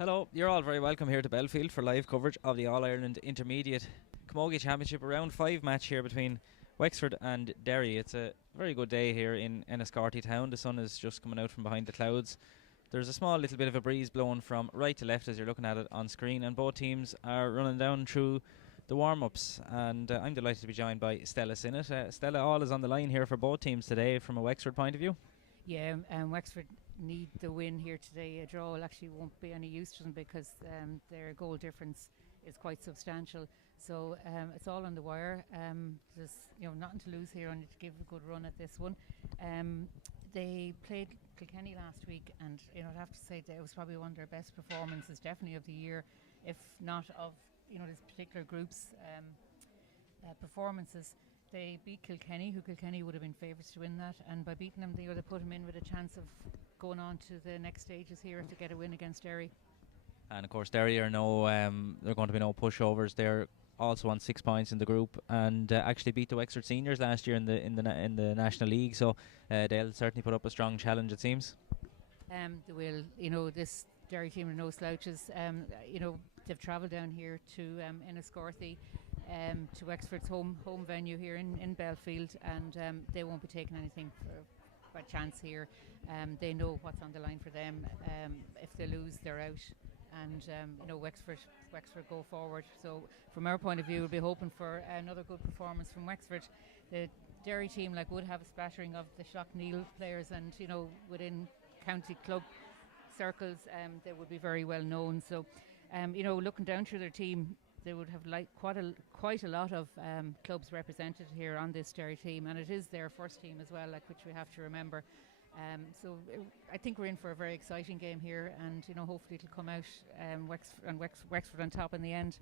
Hello, you're all very welcome here to Belfield for live coverage of the All-Ireland Intermediate Camogie Championship Round 5 match here between Wexford and Derry. It's a very good day here in Enniscorthy town. The sun is just coming out from behind the clouds. There's a small little bit of a breeze blowing from right to left as you're looking at it on screen, and both teams are running down through the warm-ups, and I'm delighted to be joined by Stella Sinnott. Stella, all is on the line here for both teams today from a Wexford point of view. Yeah, Wexford need the win here today. A draw actually won't be any use to them because their goal difference is quite substantial. So it's all on the wire. There's nothing to lose here, only to give a good run at this one. They played Kilkenny last week, and I'd have to say that it was probably one of their best performances, definitely of the year, if not of this particular group's performances. They beat Kilkenny, who Kilkenny would have been favourites to win that, and by beating them they would have put them in with a chance of going on to the next stages here to get a win against Derry. And of course Derry are there are going to be no pushovers. They're also on 6 points in the group, and actually beat the Wexford seniors last year in the National League, so they'll certainly put up a strong challenge, it seems. They will. This Derry team are no slouches. They've travelled down here to Enniscorthy, to Wexford's home venue here in Belfield, and they won't be taking anything by chance here. They know what's on the line for them. If they lose, they're out, and Wexford go forward. So from our point of view, we'll be hoping for another good performance from Wexford. The Derry team would have a splattering of the Shockneil players, and within county club circles they would be very well known. So looking down through their team, they would have quite a lot of clubs represented here on this Derry team, and it is their first team as well, which we have to remember. I think we're in for a very exciting game here, and hopefully it'll come out Wexford on top in the end.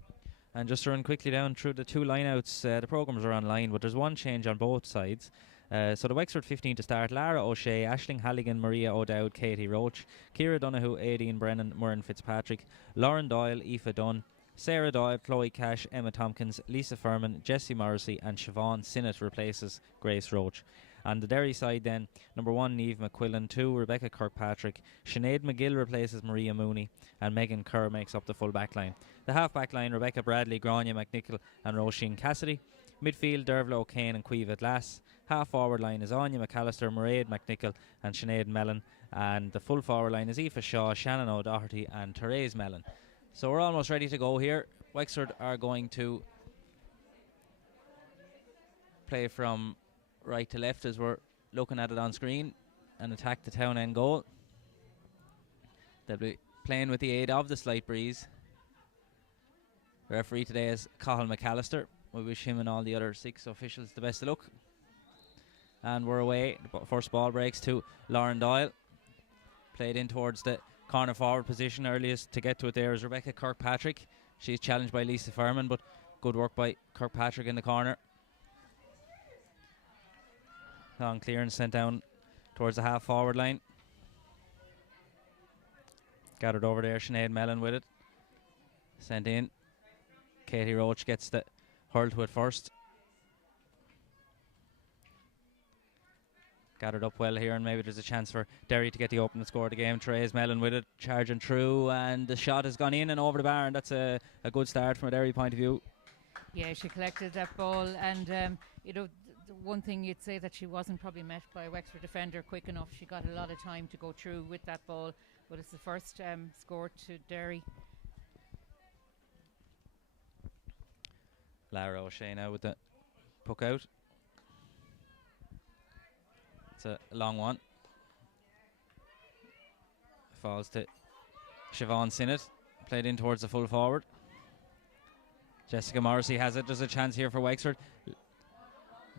And just to run quickly down through the two lineouts, the programmes are online, but there's one change on both sides. So the Wexford 15 to start: Lara O'Shea, Aisling Halligan, Maria O'Dowd, Katie Roach, Ciara Donoghue, Aideen Brennan, Murren Fitzpatrick, Lauren Doyle, Aoife Dunn, Sarah Doyle, Chloe Cash, Emma Tompkins, Lisa Furman, Jessie Morrissey and Siobhan Sinnott replaces Grace Roach. And the Derry side then: number 1 Niamh McQuillan, 2 Rebecca Kirkpatrick, Sinead McGill replaces Maria Mooney, and Megan Kerr makes up the full back line. The half back line: Rebecca Bradley, Grania McNichol and Roisin Cassidy. Midfield: Dervla O'Kane and Caoimhe Glass. Half forward line is Anya McAllister, Mairead McNichol and Sinead Mellon, and the full forward line is Aoife Shaw, Shannon O'Doherty and Therese Mellon. So we're almost ready to go here. Wexford are going to play from right to left as we're looking at it on screen and attack the town end goal. They'll be playing with the aid of the slight breeze. The referee today is Cathal McAllister. We wish him and all the other 6 officials the best of luck. And we're away. The first ball breaks to Lauren Doyle. Played in towards the corner forward position. Earliest to get to it there is Rebecca Kirkpatrick. She's challenged by Lisa Furman, but good work by Kirkpatrick in the corner. Long clearance sent down towards the half forward line. Gathered over there, Sinead Mellon with it. Sent in. Katie Roach gets the hurl to it first. Gathered up well here, and maybe there's a chance for Derry to get the opening score of the game. Therese Mellon with it, charging through, and the shot has gone in and over the bar, and that's a good start from a Derry point of view. Yeah, she collected that ball, and the one thing you'd say that she wasn't probably met by a Wexford defender quick enough. She got a lot of time to go through with that ball, but it's the first score to Derry. Lara O'Shea now with the puck out. It's a long one. Falls to Siobhan Sinnott. Played in towards the full forward. Jessica Morrissey has it. There's a chance here for Wexford.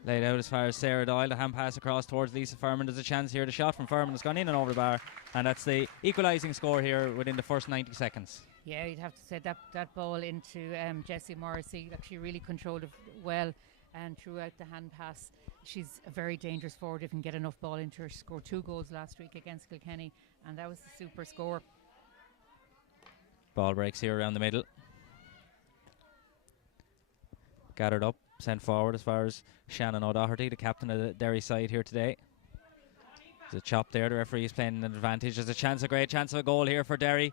Laid out as far as Sarah Doyle. The hand pass across towards Lisa Furman. There's a chance here. The shot from Furman has gone in and over the bar, and that's the equalising score here within the first 90 seconds. Yeah, you'd have to say that ball into Jessie Morrissey. She really controlled it well and threw out the hand pass. She's a very dangerous forward if you can get enough ball into her. She scored 2 goals last week against Kilkenny, and that was a super score. Ball breaks here around the middle. Gathered up, sent forward as far as Shannon O'Doherty, the captain of the Derry side here today. There's a chop there. The referee is playing an advantage. There's a great chance of a goal here for Derry.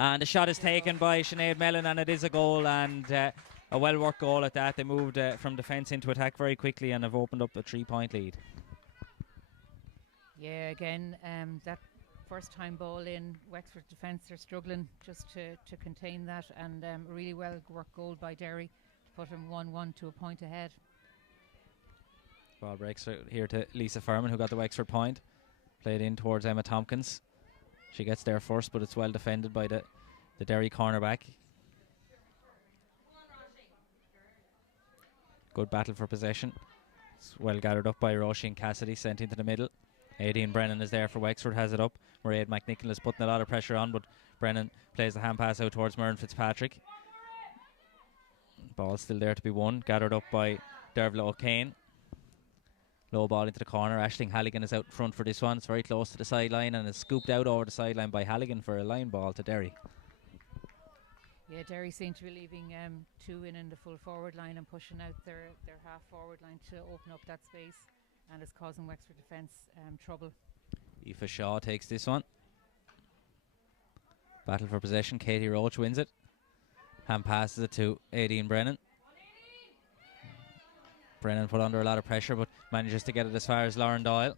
And the shot is taken by Sinead Mellon, and it is a goal, and a well-worked goal at that. They moved from defence into attack very quickly and have opened up a 3-point lead. Yeah, again, that first-time ball in Wexford defence, they're struggling just to contain that, and a really well-worked goal by Derry to put them 1-1 to a point ahead. Ball breaks out here to Lisa Furman, who got the Wexford point. Played in towards Emma Tompkins. She gets there first, but it's well defended by the Derry cornerback. Good battle for possession. It's well gathered up by Roisin Cassidy, sent into the middle. Aideen Brennan is there for Wexford, has it up. Mairead McNichol is putting a lot of pressure on, but Brennan plays the hand pass out towards Myrne Fitzpatrick. Ball still there to be won, gathered up by Dervla O'Kane. Low ball into the corner. Aisling Halligan is out front for this one. It's very close to the sideline and is scooped out over the sideline by Halligan for a line ball to Derry. Yeah, Derry seem to be leaving two in the full forward line and pushing out their half forward line to open up that space, and it's causing Wexford defence trouble. Aoife Shaw takes this one. Battle for possession. Katie Roach wins it. Hand passes it to Aideen Brennan. Brennan put under a lot of pressure but manages to get it as far as Lauren Doyle.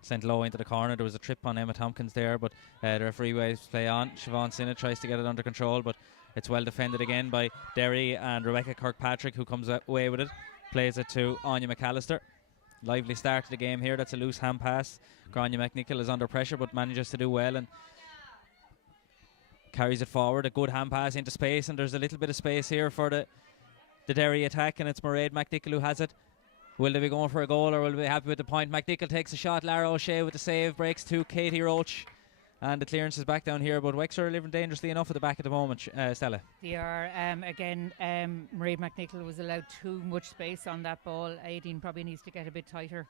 Sent low into the corner. There was a trip on Emma Tompkins there, but the referee waves play on. Siobhan Sinnott tries to get it under control, but it's well defended again by Derry, and Rebecca Kirkpatrick, who comes away with it, plays it to Anya McAllister. Lively start to the game here. That's a loose hand pass. Grania McNichol is under pressure but manages to do well and carries it forward. A good hand pass into space, and there's a little bit of space here for the Derry attack, and it's Mairead McNichol who has it. Will they be going for a goal, or will they be happy with the point? McNichol takes a shot. Lara O'Shea with the save, breaks to Katie Roach, and the clearance is back down here, but Wexford are living dangerously enough at the back at the moment. Stella. They are. Again, Mairead McNichol was allowed too much space on that ball. Aideen probably needs to get a bit tighter.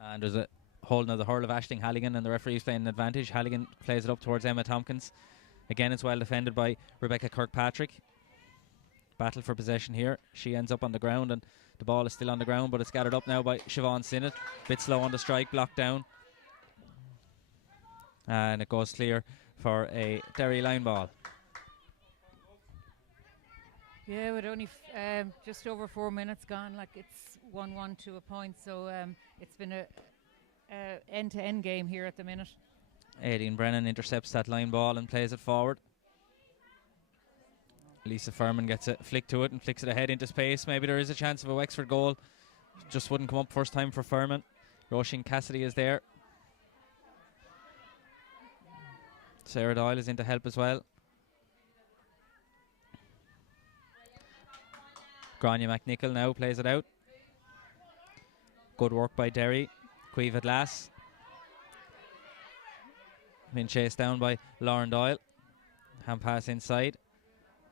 And there's a holding of the hurl of Aisling Halligan, and the referee's playing an advantage. Halligan plays it up towards Emma Tompkins. Again, it's well defended by Rebecca Kirkpatrick. Battle for possession here. She ends up on the ground, and the ball is still on the ground, but it's gathered up now by Siobhan Sinnott. Bit slow on the strike, blocked down, and it goes clear for a Derry line ball. Yeah, with only just over 4 minutes gone, like it's 1-1 to a point, so it's been a end-to-end game here at the minute. Aideen Brennan intercepts that line ball and plays it forward. Lisa Furman gets a flick to it and flicks it ahead into space. Maybe there is a chance of a Wexford goal. Just wouldn't come up first time for Furman. Roisin Cassidy is there. Sarah Doyle is in to help as well. Grania McNichol now plays it out. Good work by Derry. Cueva Glass. Been chased down by Lauren Doyle. Hand pass inside.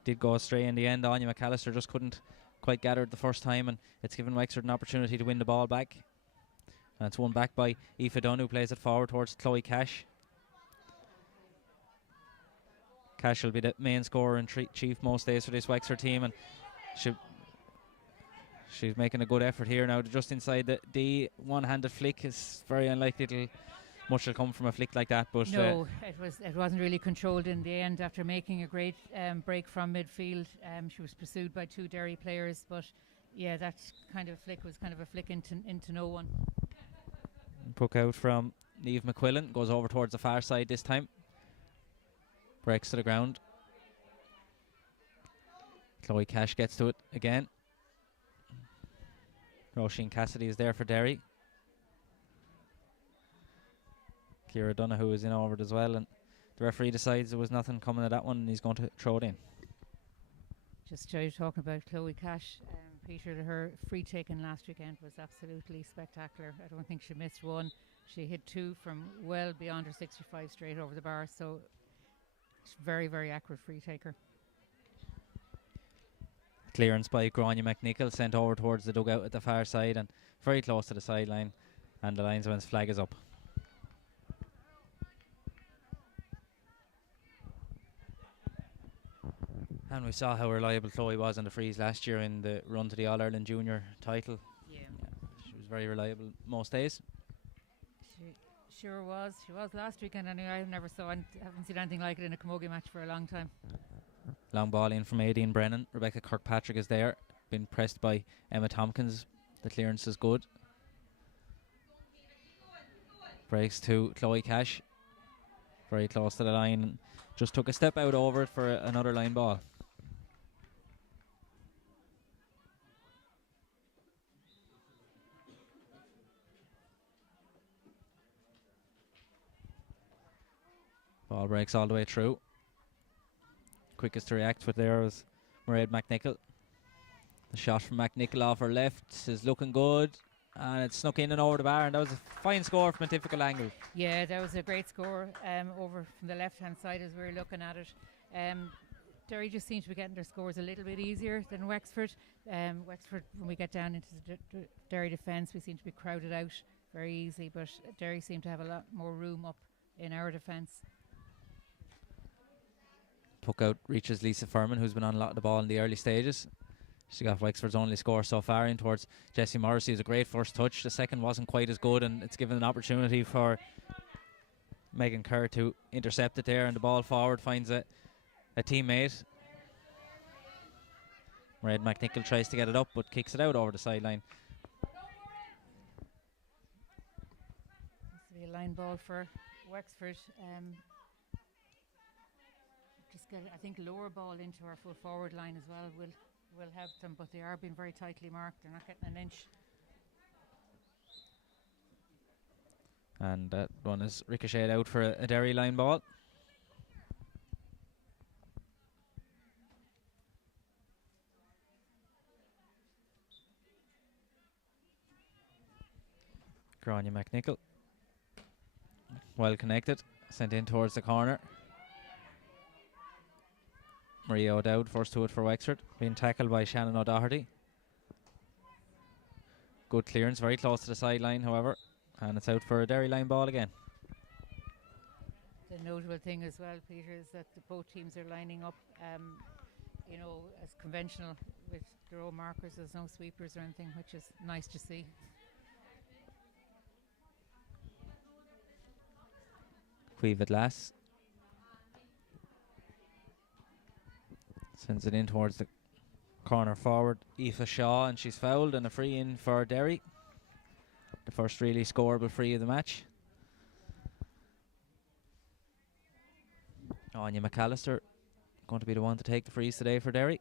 Did go astray in the end. Anya McAllister just couldn't quite gather it the first time, and it's given Wexford an opportunity to win the ball back. And it's won back by Aoife Dunn, who plays it forward towards Chloe Cash. Cash will be the main scorer and chief most days for this Wexford team, and she's making a good effort here now. Just inside the one-handed flick is very unlikely much will come from a flick like that, but no, it wasn't really controlled in the end. After making a great break from midfield, she was pursued by two Derry players, but yeah, that kind of flick was kind of a flick into no one. Puck out from Niamh McQuillan, goes over towards the far side this time, breaks to the ground. Chloe Cash gets to it again. Roisin Cassidy is there for Derry. Ciara Donoghue is in over it as well, and the referee decides there was nothing coming of that one, and he's going to throw it in. Just talking about Chloe Cash, Peter, her free taken last weekend was absolutely spectacular. I don't think she missed one. She hit two from well beyond her 65 straight over the bar, so very, very accurate free taker. Clearance by Grania McNichol, sent over towards the dugout at the far side and very close to the sideline, and the linesman's flag is up. And we saw how reliable Chloe was on the frees last year in the run to the All-Ireland Junior title. Yeah. She was very reliable most days. Sure was. She was last weekend anyway. I haven't seen anything like it in a Camogie match for a long time. Long ball in from Aideen Brennan. Rebecca Kirkpatrick is there. Been pressed by Emma Tompkins. The clearance is good. Breaks to Chloe Cash. Very close to the line. Just took a step out over it for another line ball. Ball breaks all the way through. Quickest to react with there was Mairead McNichol. The shot from McNichol off her left is looking good. And it snuck in and over the bar, and that was a fine score from a difficult angle. Yeah, that was a great score over from the left-hand side as we were looking at it. Derry just seems to be getting their scores a little bit easier than Wexford. Wexford, when we get down into the Derry defence, we seem to be crowded out very easily, but Derry seem to have a lot more room up in our defence. Puck out reaches Lisa Furman, who's been on a lot of the ball in the early stages. She got Wexford's only score so far in towards Jessie Morrissey. It was a great first touch. The second wasn't quite as good, and it's given an opportunity for Megan Kerr to intercept it there, and the ball forward finds a teammate. Mairead McNichol tries to get it up but kicks it out over the sideline. This will be a line ball for Wexford. Just get, I think, lower ball into our full forward line as well will help them, but they are being very tightly marked. They're not getting an inch. And that one is ricocheted out for a Derry line ball. Grania McNichol. Well connected. Sent in towards the corner. Maria O'Dowd first to it for Wexford. Being tackled by Shannon O'Doherty. Good clearance. Very close to the sideline, however. And it's out for a Derry line ball again. The notable thing as well, Peter, is that both teams are lining up, as conventional with their own markers. There's no sweepers or anything, which is nice to see. Cueva Glass sends it in towards the corner forward, Aoife Shaw, and she's fouled, and a free in for Derry. The first really scoreable free of the match. Anya McAllister going to be the one to take the frees today for Derry.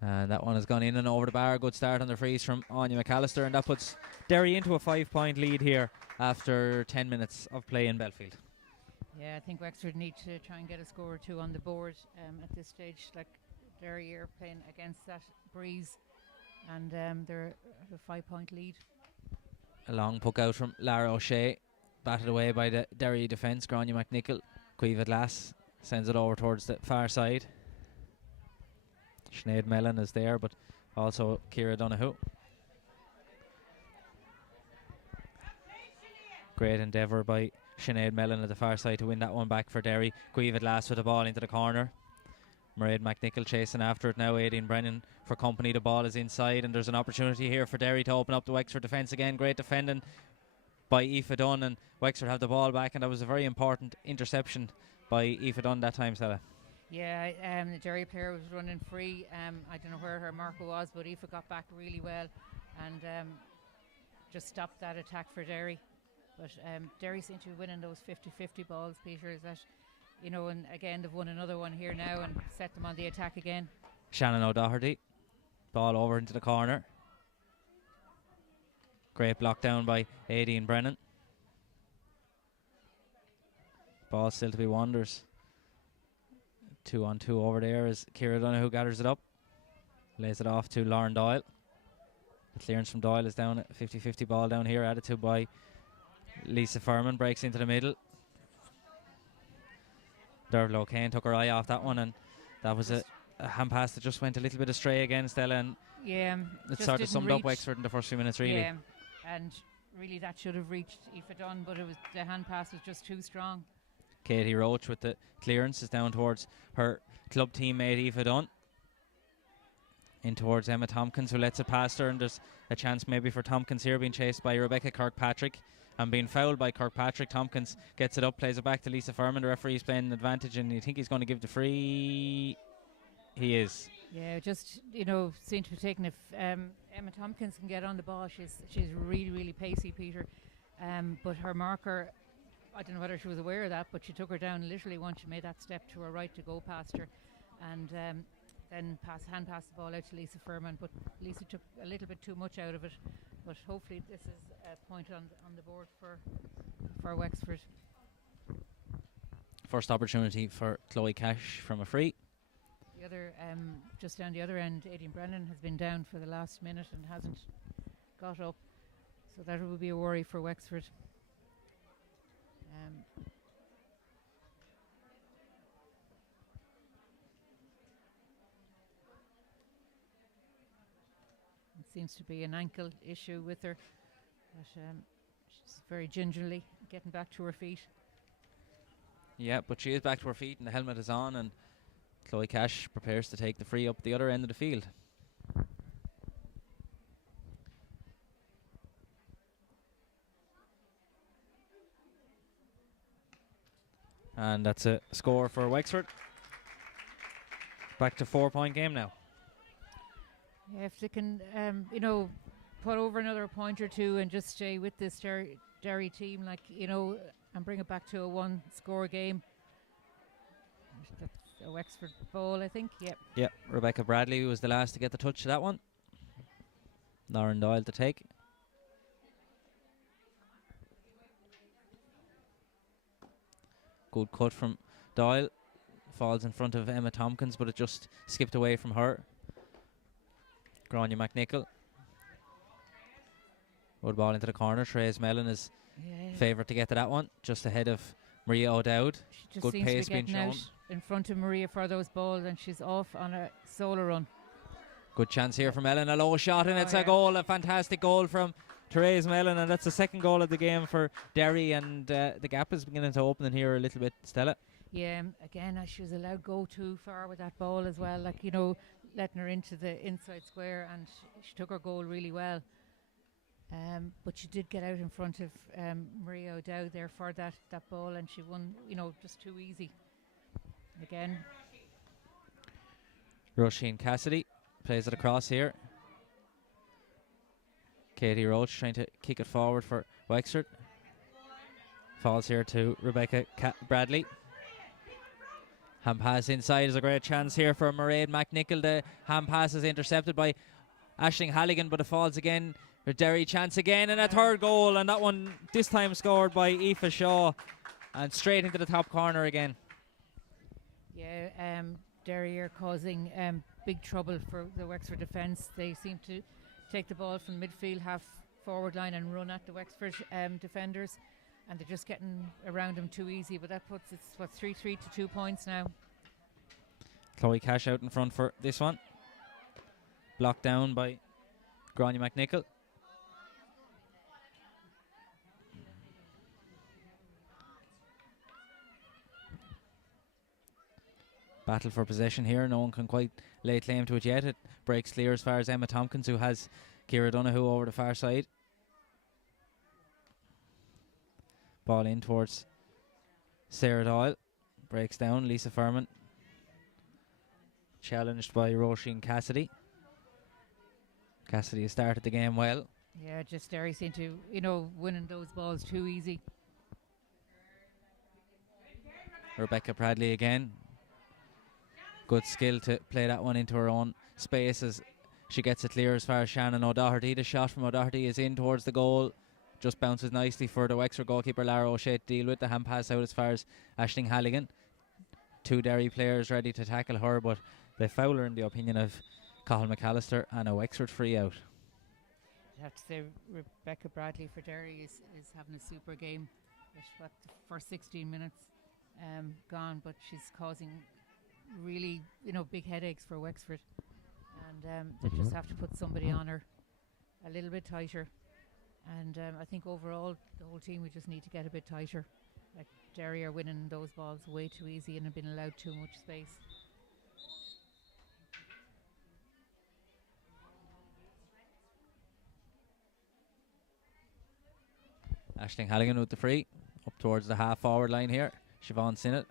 And that one has gone in and over the bar. Good start on the frees from Anya McAllister, and that puts Derry into a 5-point lead here after 10 minutes of play in Belfield. Yeah, I think Wexford need to try and get a score or two on the board at this stage. Like Derry are playing against that breeze, and they're at a 5-point lead. A long puck out from Lara O'Shea, batted away by the Derry defence. Grania McNichol, Cueva Glass sends it over towards the far side. Sinead Mellon is there, but also Ciara Donoghue. Great endeavour by Sinead Mellon at the far side to win that one back for Derry. Cueva Glass with the ball into the corner. Mairead McNichol chasing after it now. Aideen Brennan for company. The ball is inside, and there's an opportunity here for Derry to open up the Wexford defence again. Great defending by Aoife Dunn, and Wexford have the ball back, and that was a very important interception by Aoife Dunn that time, Stella. Yeah, the Derry player was running free. I don't know where her marker was, but Aoife got back really well and just stopped that attack for Derry. But Derry seem to be winning those 50-50 balls, Peter. Is that, and again they've won another one here now and set them on the attack again. Shannon O'Doherty, ball over into the corner. Great block down by Aideen Brennan. Ball still to be Wanderers. 2-on-2 over there as Ciara Donoghue gathers it up. Lays it off to Lauren Doyle. The clearance from Doyle is down. 50-50 ball down here, added to by Lisa Furman. Breaks into the middle. Dervla O'Kane took her eye off that one, and that was a hand pass that just went a little bit astray again, Stella, and it sort of summed up Wexford in the first few minutes, really. Yeah, and really that should have reached Aoife Dunn, but the hand pass was just too strong. Katie Roach with the clearance is down towards her club teammate Aoife Dunn. In towards Emma Tompkins, who lets it past her, and there's a chance maybe for Tompkins here, being chased by Rebecca Kirkpatrick and being fouled by Kirkpatrick. Tompkins gets it up, plays it back to Lisa Furman. The referee's playing an advantage, and you think he's going to give the free. He is. Yeah, just, seem to be taking if Emma Tompkins can get on the ball. She's really, really pacey, Peter. But her marker, I don't know whether she was aware of that, but she took her down literally once she made that step to her right to go past her. And then hand passed the ball out to Lisa Furman, but Lisa took a little bit too much out of it. But hopefully this is a point on the board for Wexford. First opportunity for Chloe Cash from a free. The other, just down the other end, Aidan Brennan has been down for the last minute and hasn't got up, so that will be a worry for Wexford. It seems to be an ankle issue with her, but she's very gingerly getting back to her feet. Yeah, but she is back to her feet and the helmet is on, and Chloe Cash prepares to take the free up the other end of the field. And that's a score for Wexford. Back to 4-point game now. Yeah, if they can, put over another point or two and just stay with this Derry team, and bring it back to a one-score game. That's a Wexford ball, I think. Yep. Yep. Rebecca Bradley was the last to get the touch to that one. Lauren Doyle to take. Good cut from Doyle. Falls in front of Emma Tompkins, but it just skipped away from her. Grania McNichol. Good ball into the corner. Therese Mellon is favourite to get to that one, just ahead of Maria O'Dowd. She just good seems pace to be being getting shown. out in front of Maria for those balls, and she's off on a solo run. Good chance here from Mellon. A low shot, and it's a goal. A fantastic goal from Therese Mellon, and that's the second goal of the game for Derry, and the gap is beginning to open in here a little bit, Stella. Yeah, again, she was allowed go too far with that ball as well, letting her into the inside square, and she took her goal really well. But she did get out in front of Maria O'Dowd there for that ball, and she won, just too easy. Again. Roisin Cassidy plays it across here. Katie Roach trying to kick it forward for Wexford. Falls here to Rebecca Bradley. Hand pass inside is a great chance here for Mairead McNichol. The hand pass is intercepted by Aisling Halligan, but it falls again. A Derry chance again, and a third goal, and that one this time scored by Aoife Shaw, and straight into the top corner again. Yeah, Derry are causing big trouble for the Wexford defence. They seem to take the ball from midfield, half forward line, and run at the Wexford defenders, and they're just getting around them too easy. But that puts it 3-3 to 2 points now. Chloe Cash out in front for this one. Blocked down by Grania McNichol. Battle for possession here. No one can quite lay claim to it yet. It breaks clear as far as Emma Tompkins, who has Ciara Donoghue over the far side. Ball in towards Sarah Doyle. Breaks down. Lisa Furman. Challenged by Roisin Cassidy. Cassidy has started the game well. Yeah, just Derry seem to, winning those balls too easy. Rebecca Bradley again. Good skill to play that one into her own space as she gets it clear as far as Shannon O'Doherty. The shot from O'Doherty is in towards the goal. Just bounces nicely for the Wexford goalkeeper Lara O'Shea to deal with. The hand pass out as far as Aisling Halligan. Two Derry players ready to tackle her, but they foul her in the opinion of Cathal McAllister, and a Wexford free out. I have to say Rebecca Bradley for Derry is having a super game. The first 16 minutes gone, but she's causing really big headaches for Wexford, and they just have to put somebody on her a little bit tighter, and I think overall the whole team, we just need to get a bit tighter. Like, Derry are winning those balls way too easy and have been allowed too much space. Aisling Halligan with the free. Up towards the half-forward line here. Siobhan Sinnott.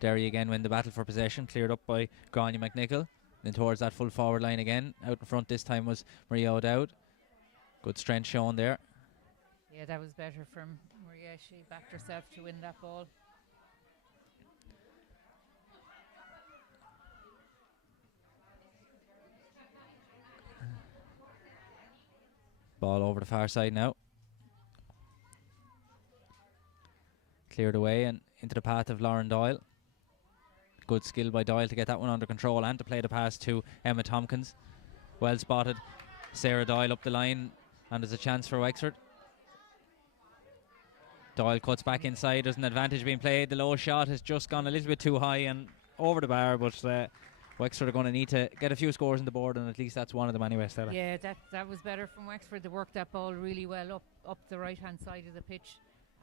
Derry again win the battle for possession. Cleared up by Grania McNichol. Then towards that full forward line again. Out in front this time was Maria O'Dowd. Good strength shown there. Yeah, that was better from Maria. She backed herself to win that ball. Ball over the far side now. Cleared away and into the path of Lauren Doyle. Good skill by Doyle to get that one under control and to play the pass to Emma Tompkins. Well spotted. Sarah Doyle up the line, and there's a chance for Wexford. Doyle cuts back inside. There's an advantage being played. The low shot has just gone a little bit too high and over the bar, but Wexford are going to need to get a few scores on the board, and at least that's one of them anyway, Stella. Yeah, that was better from Wexford. They worked that ball really well up the right-hand side of the pitch,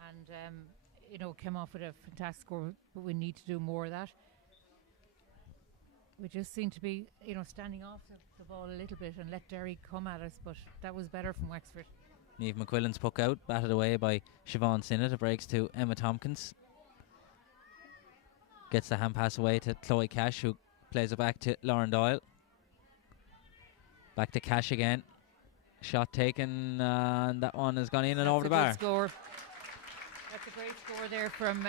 and came off with a fantastic score, but we need to do more of that. We just seem to be, standing off the ball a little bit and let Derry come at us, but that was better from Wexford. Niamh McQuillan's puck out, batted away by Siobhan Sinnott. It breaks to Emma Tompkins. Gets the hand pass away to Chloe Cash, who plays it back to Lauren Doyle. Back to Cash again. Shot taken, and that one has gone in and over the bar. Score. That's a great score there from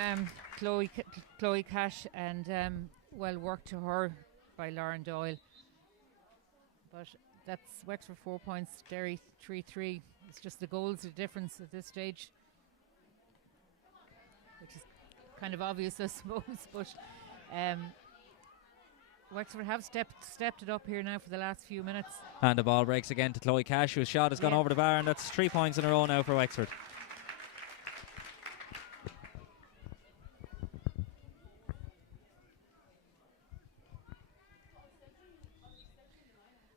Chloe Cash, and well worked to her by Lauren Doyle. But that's Wexford 4 points, Derry 3-3. It's just the goals, the difference at this stage, which is kind of obvious, I suppose. But Wexford have stepped it up here now for the last few minutes. And the ball breaks again to Chloe Cash, whose shot has gone over the bar, and that's 3 points in a row now for Wexford.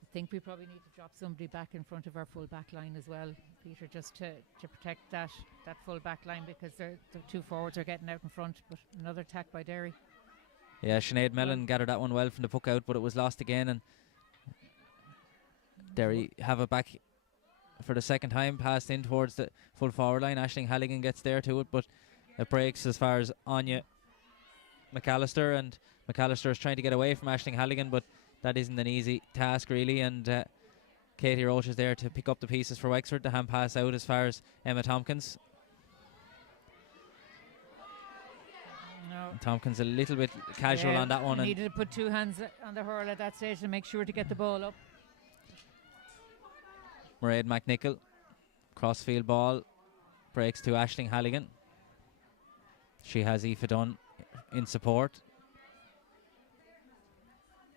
I think we probably need to drop somebody back in front of our full back line as well, Peter, just to protect that full back line, because the two forwards are getting out in front. But another attack by Derry. Yeah, Sinead Mellon gathered that one well from the puck out, but it was lost again, and Derry have it back for the second time, passed in towards the full forward line. Aisling Halligan gets there to it, but it breaks as far as Anya McAllister, and McAllister is trying to get away from Aisling Halligan, but that isn't an easy task really, and Katie Roach is there to pick up the pieces for Wexford. The hand pass out as far as Emma Tompkins. No. Tompkins a little bit casual on that one. Needed to put two hands on the hurl at that stage to make sure to get the ball up. Mairead McNichol, crossfield ball, breaks to Aisling Halligan. She has Aoife Dunn in support.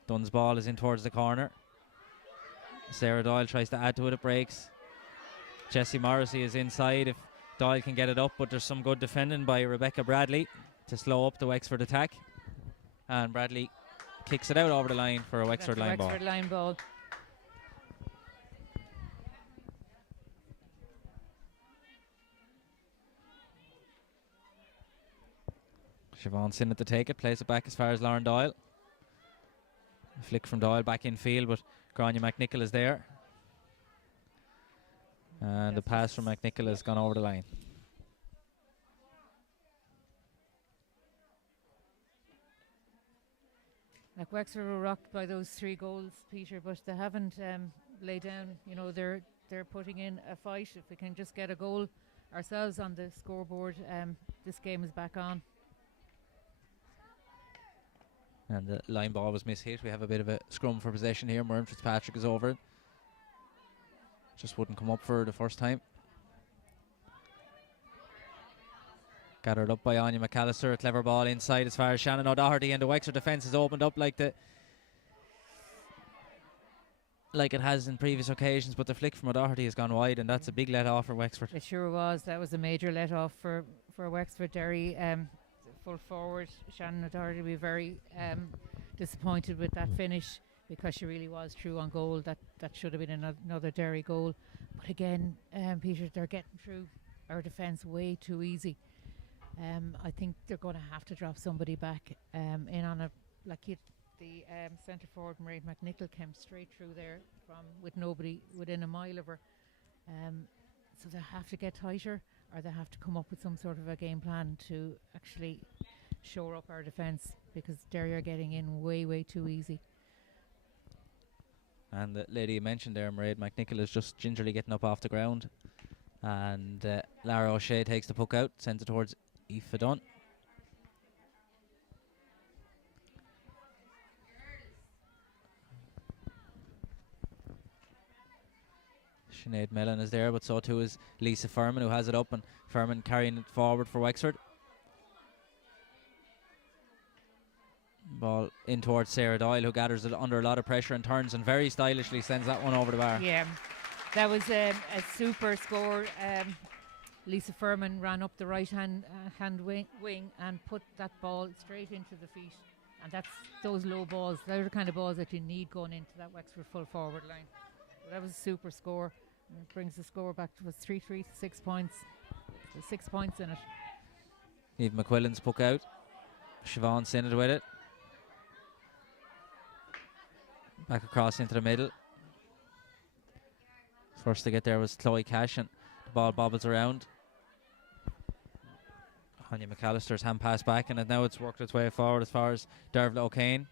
Dunn's ball is in towards the corner. Sarah Doyle tries to add to it, it breaks. Jessie Morrissey is inside if Doyle can get it up, but there's some good defending by Rebecca Bradley to slow up the Wexford attack. And Bradley kicks it out over the line for a Wexford line ball. Line ball. Siobhan Sinnott to take it, plays it back as far as Lauren Doyle. A flick from Doyle back in field, but Grania McNichol is there. And the pass from McNichol has gone over the line. Like Wexford were rocked by those 3 goals, Peter, but they haven't laid down. They're putting in a fight. If we can just get a goal ourselves on the scoreboard, this game is back on. And the line ball was mishit. We have a bit of a scrum for possession here. Murren Fitzpatrick is over it. Just wouldn't come up for the first time. Gathered up by Anya McAllister. A clever ball inside as far as Shannon O'Doherty, and the Wexford defence has opened up like it has in previous occasions, but the flick from O'Doherty has gone wide, and that's a big let off for Wexford. It sure was. That was a major let off for Wexford. Derry full forward Shannon O'Doherty will be very disappointed with that finish, because she really was true on goal. That should have been another Derry goal. But again, Peter, they're getting through our defence way too easy. I think they're going to have to drop somebody back in on a, like the centre forward Mairead McNichol came straight through there with nobody within a mile of her. So they have to get tighter, or they have to come up with some sort of a game plan to actually shore up our defence, because Derry are getting in way too easy. And the lady you mentioned there, Mairead McNichol, is just gingerly getting up off the ground. And Lara O'Shea takes the puck out, sends it towards Aoife Dunn. Sinead Mellon is there, but so too is Lisa Furman, who has it up, and Furman carrying it forward for Wexford. Ball in towards Sarah Doyle, who gathers it under a lot of pressure and turns and very stylishly sends that one over the bar. Yeah, that was a super score. Lisa Furman ran up the right hand wing and put that ball straight into the feet. And that's those low balls. They're the kind of balls that you need going into that Wexford full forward line. But that was a super score. And it brings the score back to 3-3, 6 points. There's 6 points in it. Eve McQuillan's puck out. Siobhan Sinnott with it. Back across into the middle. First to get there was Chloe Cash, and the ball bobbles around. Anya McAllister's hand pass back, and now it's worked its way forward as far as Dervla O'Kane.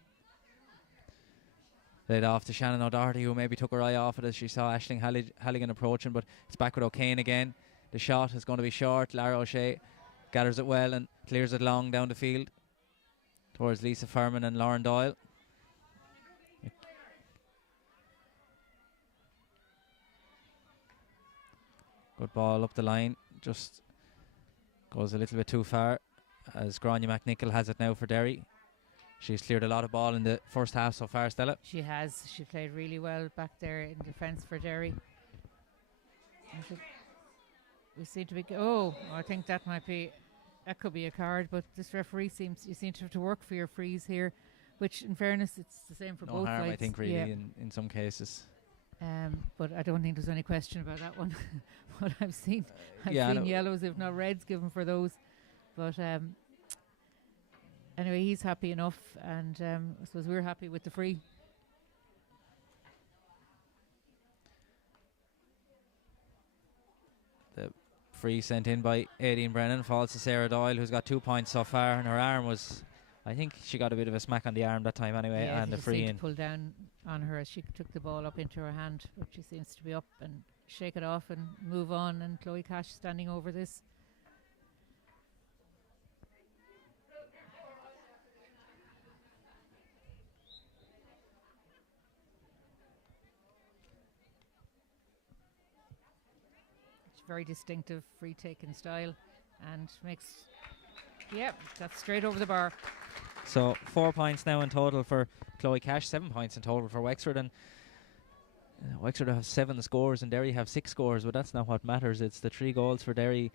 Laid off to Shannon O'Doherty, who maybe took her eye off it as she saw Aisling Halligan approaching, but it's back with O'Kane again. The shot is going to be short. Lara O'Shea gathers it well and clears it long down the field towards Lisa Furman and Lauren Doyle. Good ball up the line, just goes a little bit too far as Grania McNichol has it now for Derry. She's cleared a lot of ball in the first half so far, Stella. She has. She played really well back there in defence for Derry. We seem to be. I think that could be a card, but this referee you seem to have to work for your frees here, which in fairness it's the same for no both harm, sides. I think, really, in some cases. But I don't think there's any question about that one. What I've seen yellows, if not reds, given for those. But anyway, he's happy enough, and I suppose we're happy with the free. The free sent in by Aideen Brennan falls to Sarah Doyle, who's got 2 points so far, and her arm was, I think she got a bit of a smack on the arm that time anyway, and the free in. Pull down on her as she took the ball up into her hand, but she seems to be up and shake it off and move on, and Chloe Cash standing over this. It's very distinctive free taking style, and that's straight over the bar. So 4 points now in total for Chloe Cash, 7 points in total for Wexford, and Wexford have 7 scores and Derry have 6 scores, but that's not what matters. It's the 3 goals for Derry,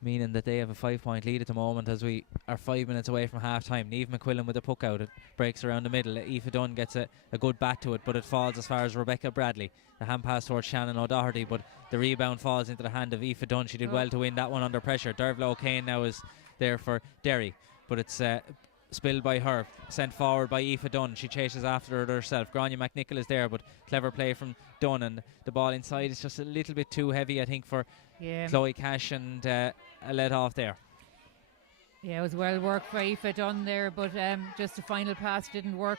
meaning that they have a 5-point lead at the moment as we are 5 minutes away from half time. Niamh McQuillan with the puck out, it breaks around the middle. Aoife Dunn gets a good bat to it, but it falls as far as Rebecca Bradley. The hand pass towards Shannon O'Doherty, but the rebound falls into the hand of Aoife Dunn. She did well to win that one under pressure. Dervla O'Kane now is there for Derry, but it's spilled by her, sent forward by Aoife Dunn. She chases after it herself. Grania McNichol is there, but clever play from Dunn, and the ball inside is just a little bit too heavy, I think, for Chloe Cash, and a let off there. Yeah, it was well worked by Aoife Dunn there, but just the final pass didn't work.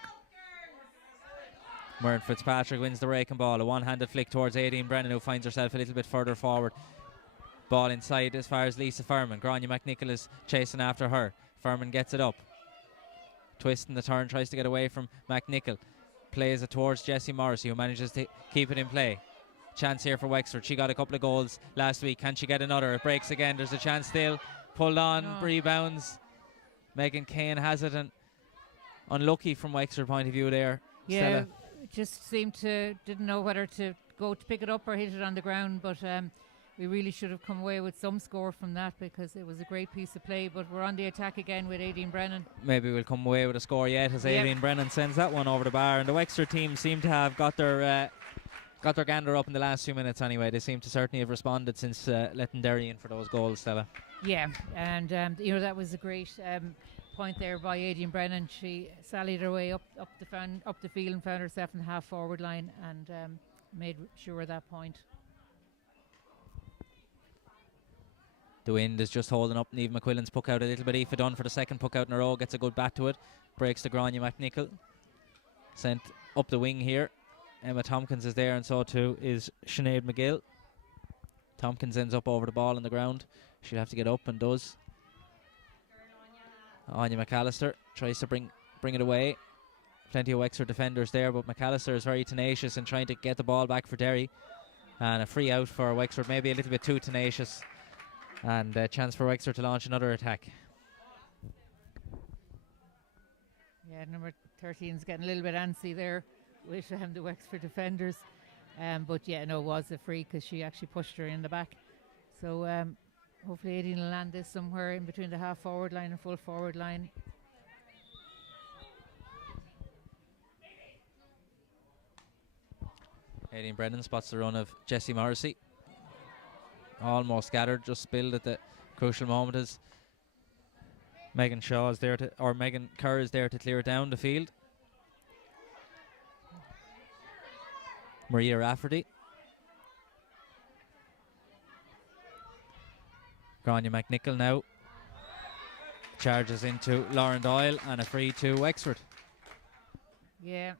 Myrne Fitzpatrick wins the raking ball. A one-handed flick towards Aideen Brennan, who finds herself a little bit further forward. Ball inside as far as Lisa Furman. Grania McNichol is chasing after her. Furman gets it up. Twisting the turn, tries to get away from McNichol. Plays it towards Jessie Morrissey, who manages to keep it in play. Chance here for Wexford. She got a couple of goals last week. Can she get another? It breaks again. There's a chance still. Pulled on, rebounds. Megan Kane has it, and unlucky from Wexford point of view there. Yeah, Stella. it just didn't know whether to go to pick it up or hit it on the ground, but we really should have come away with some score from that, because it was a great piece of play. But we're on the attack again with Aideen Brennan. Maybe we'll come away with a score yet, as Aideen Brennan sends that one over the bar. And the Wexford team seem to have got their gander up in the last few minutes anyway. They seem to certainly have responded since letting Derry in for those goals, Stella. Yeah, and that was a great point there by Aidan Brennan. She sallied her way up the field and found herself in the half forward line and made sure of that point. The wind is just holding up. Niamh McQuillan's puck out a little bit. Aoife Dunn for the second puck out in a row, gets a good bat to it, breaks to Grania McNichol. Sent up the wing here. Emma Tompkins is there, and so too is Sinead McGill. Tompkins ends up over the ball on the ground. She'll have to get up and does. Anya McAllister tries to bring it away. Plenty of Wexford defenders there, but McAllister is very tenacious in trying to get the ball back for Derry. And a free out for Wexford, maybe a little bit too tenacious. And a chance for Wexford to launch another attack. Yeah, number 13's getting a little bit antsy there with the Wexford defenders. But yeah, no, it was a free because she actually pushed her in the back. So hopefully Aidan will land this somewhere in between the half forward line and full forward line. Aidan Brennan spots the run of Jessie Morrissey. Almost scattered, just spilled at the crucial moment as Megan Shaw is there or Megan Kerr is there to clear down the field. Maria Rafferty. Grania McNichol now charges into Lauren Doyle and a free to Wexford. Yeah,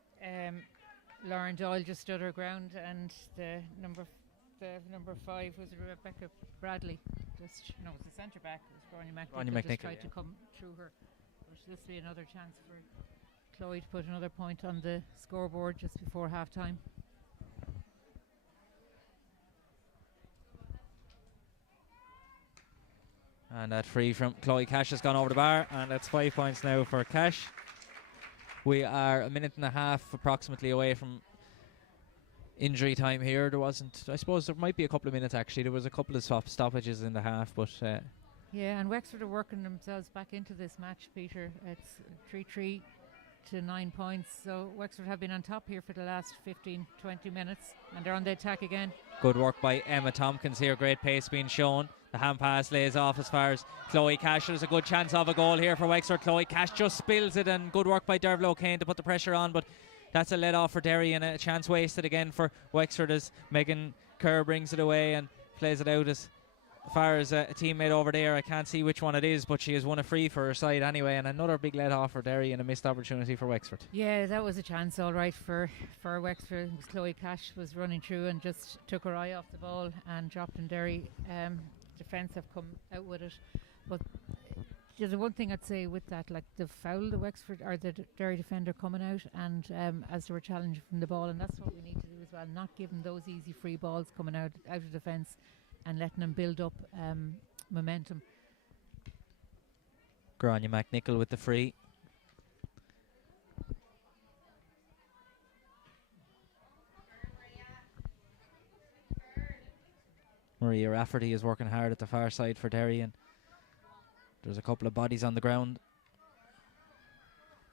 Lauren Doyle just stood her ground, and the number 5 was Rebecca Bradley. It was the centre back. It was Grania McNichol. Just tried to come through her. But this will be another chance for Chloe to put another point on the scoreboard just before half time. And that free from Chloe Cash has gone over the bar, and that's 5 points now for Cash. We are a minute and a half approximately away from injury time here. There wasn't, I suppose there might be a couple of minutes actually. There was a couple of stoppages in the half, but yeah, and Wexford are working themselves back into this match, Peter. It's 3-3 to 9 points, so Wexford have been on top here for the last 15-20 minutes, and they're on the attack again. Good work by Emma Tompkins here, great pace being shown. The hand pass lays off as far as Chloe Cash. There's a good chance of a goal here for Wexford. Chloe Cash just spills it, and good work by Dervla O'Kane to put the pressure on, but that's a let off for Derry and a chance wasted again for Wexford as Megan Kerr brings it away and plays it out as far as a teammate over there. I can't see which one it is, but she has won a free for her side anyway, and another big let off for Derry and a missed opportunity for Wexford. Yeah, that was a chance all right for Wexford. Chloe Cash was running through and just took her eye off the ball and dropped in Derry. Defence have come out with it, but the one thing I'd say with that, like the foul, the Wexford or the Derry defender coming out, and as they were challenging from the ball, and that's what we need to do as well, not give them those easy free balls coming out of defence and letting them build up momentum. Grania McNichol with the free. Maria Rafferty is working hard at the far side for Derry, and there's a couple of bodies on the ground.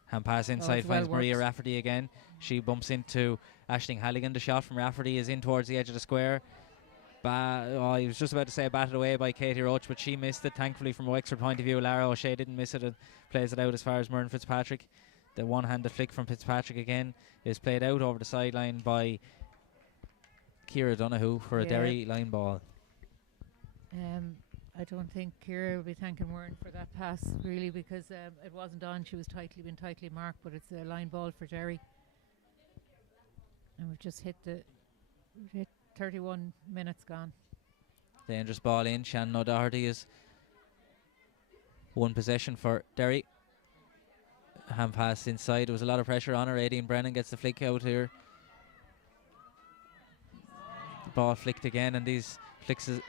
Hand pass inside, finds Maria Rafferty again. She bumps into Aisling Halligan. The shot from Rafferty is in towards the edge of the square. I was just about to say batted away by Katie Roach, but she missed it. Thankfully, from a Wexford point of view, Lara O'Shea didn't miss it and plays it out as far as Myrne Fitzpatrick. The one-handed flick from Fitzpatrick again is played out over the sideline by Ciara Donoghue for a Derry line ball. I don't think Ciara will be thanking Myrne for that pass, really, because it wasn't on. She was tightly marked, but it's a line ball for Derry. And we've just hit 31 minutes gone. Dangerous ball in. Shannon O'Doherty is one possession for Derry. Hand pass inside. There was a lot of pressure on her. Aidan Brennan gets the flick out here. The ball flicked again, and these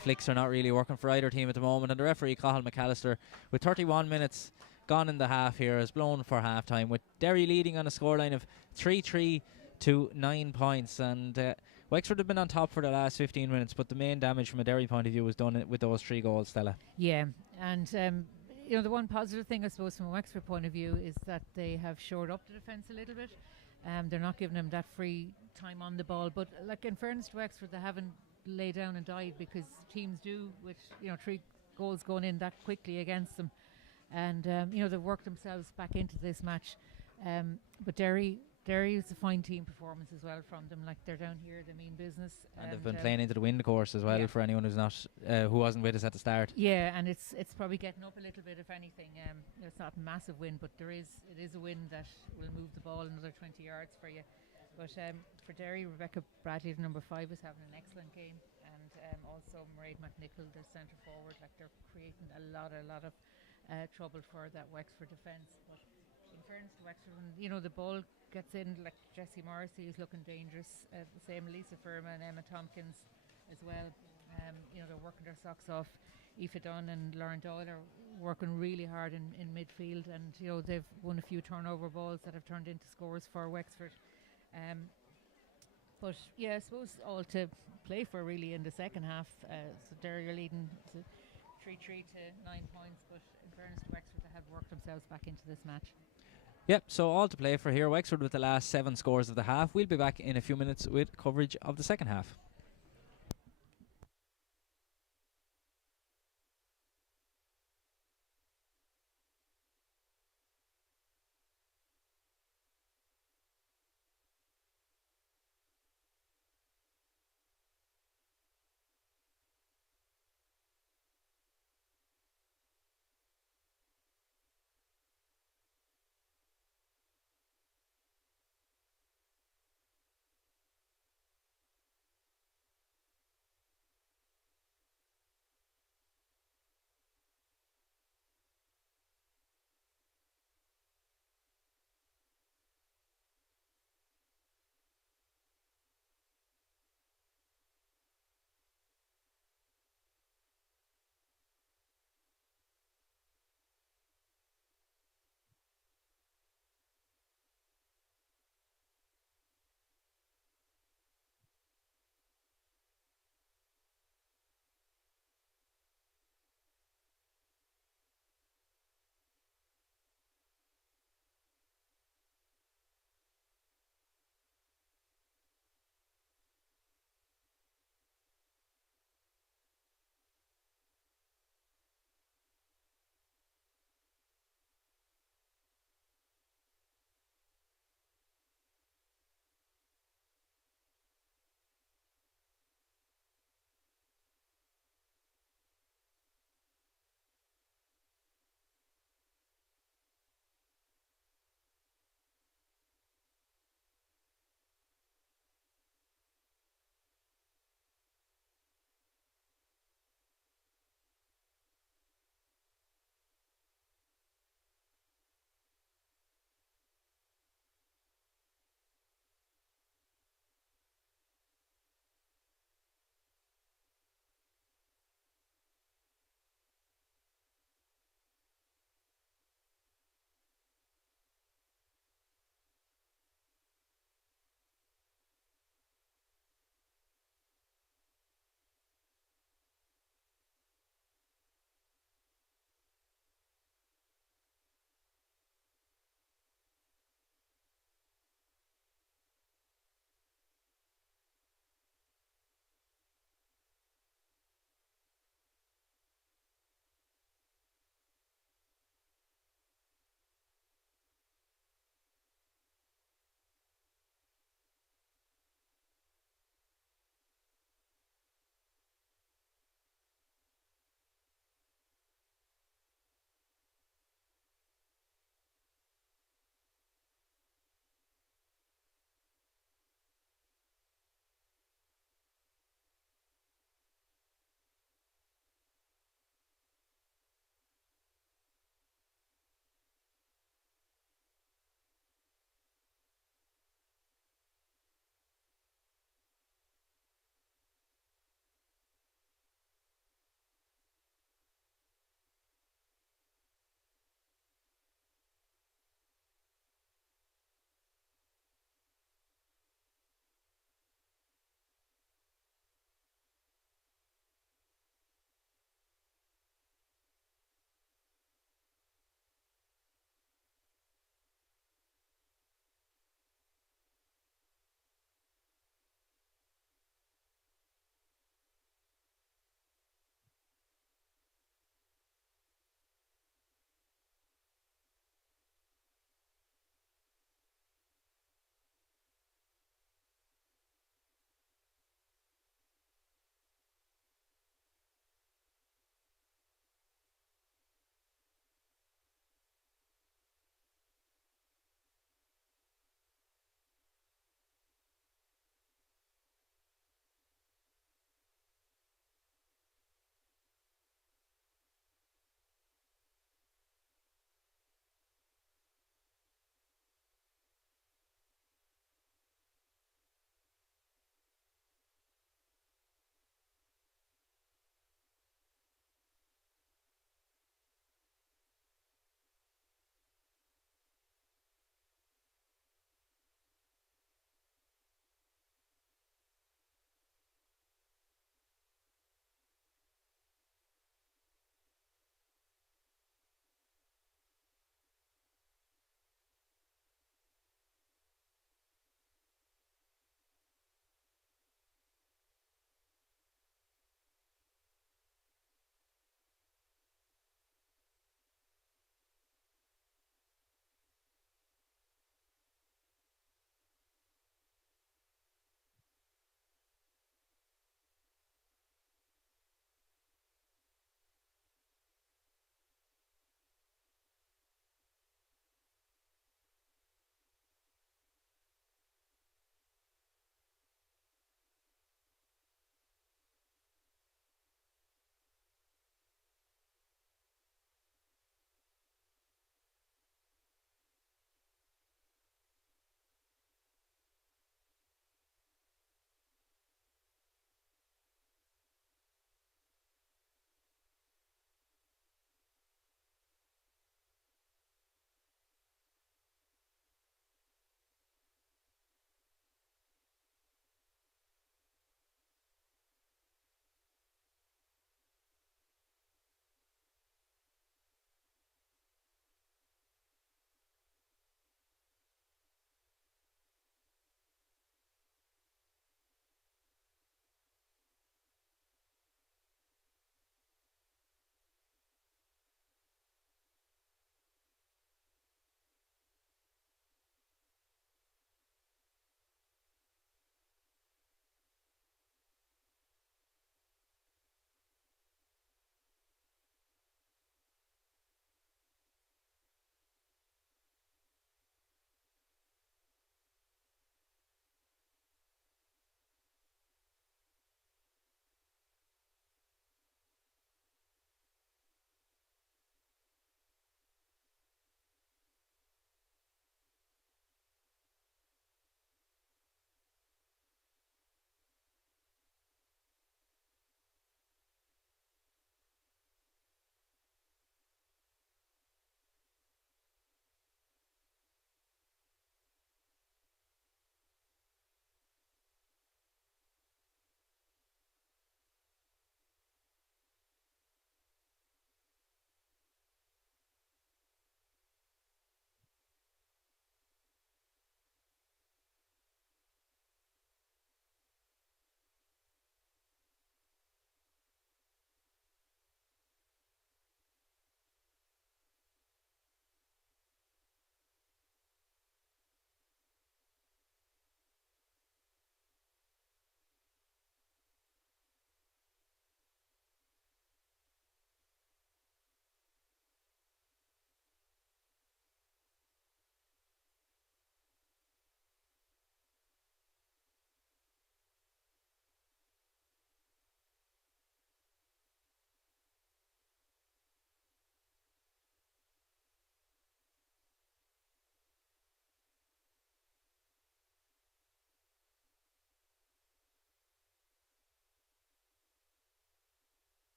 flicks are not really working for either team at the moment. And the referee, Cathal McAllister, with 31 minutes gone in the half here, has blown for half time, with Derry leading on a scoreline of 3-3 to 9 points. And Wexford have been on top for the last 15 minutes, but the main damage from a Derry point of view was done with those 3 goals, Stella. Yeah, and the one positive thing, I suppose, from a Wexford point of view is that they have shored up the defence a little bit. They're not giving them that free time on the ball, but like in fairness to Wexford, they haven't laid down and died, because teams do with 3 goals going in that quickly against them. and they've worked themselves back into this match. But Derry is a fine team performance as well from them. Like, they're down here, they mean business, and they've been playing into the wind course as well, for anyone who's not who wasn't with us at the start. Yeah, and it's probably getting up a little bit, if anything. It's not a massive win, but it is a win that will move the ball another 20 yards for you. But for Derry, Rebecca Bradley, the number 5, is having an excellent game, and also Mairead McNichol, the centre forward. Like, they're creating a lot of trouble for that Wexford defence. But in fairness to Wexford, when the ball gets in, like Jessie Morrissey is looking dangerous. The same Lisa Firma and Emma Tompkins as well. They're working their socks off. Aoife Dunn and Lauren Doyle are working really hard in midfield, and they've won a few turnover balls that have turned into scores for Wexford. But yeah, I suppose all to play for really in the second half. So Derry are leading 3-3 to 9 points, but in fairness to Wexford, they have worked themselves back into this match. Yep, so all to play for here. Wexford with the last 7 scores of the half. We'll be back in a few minutes with coverage of the second half.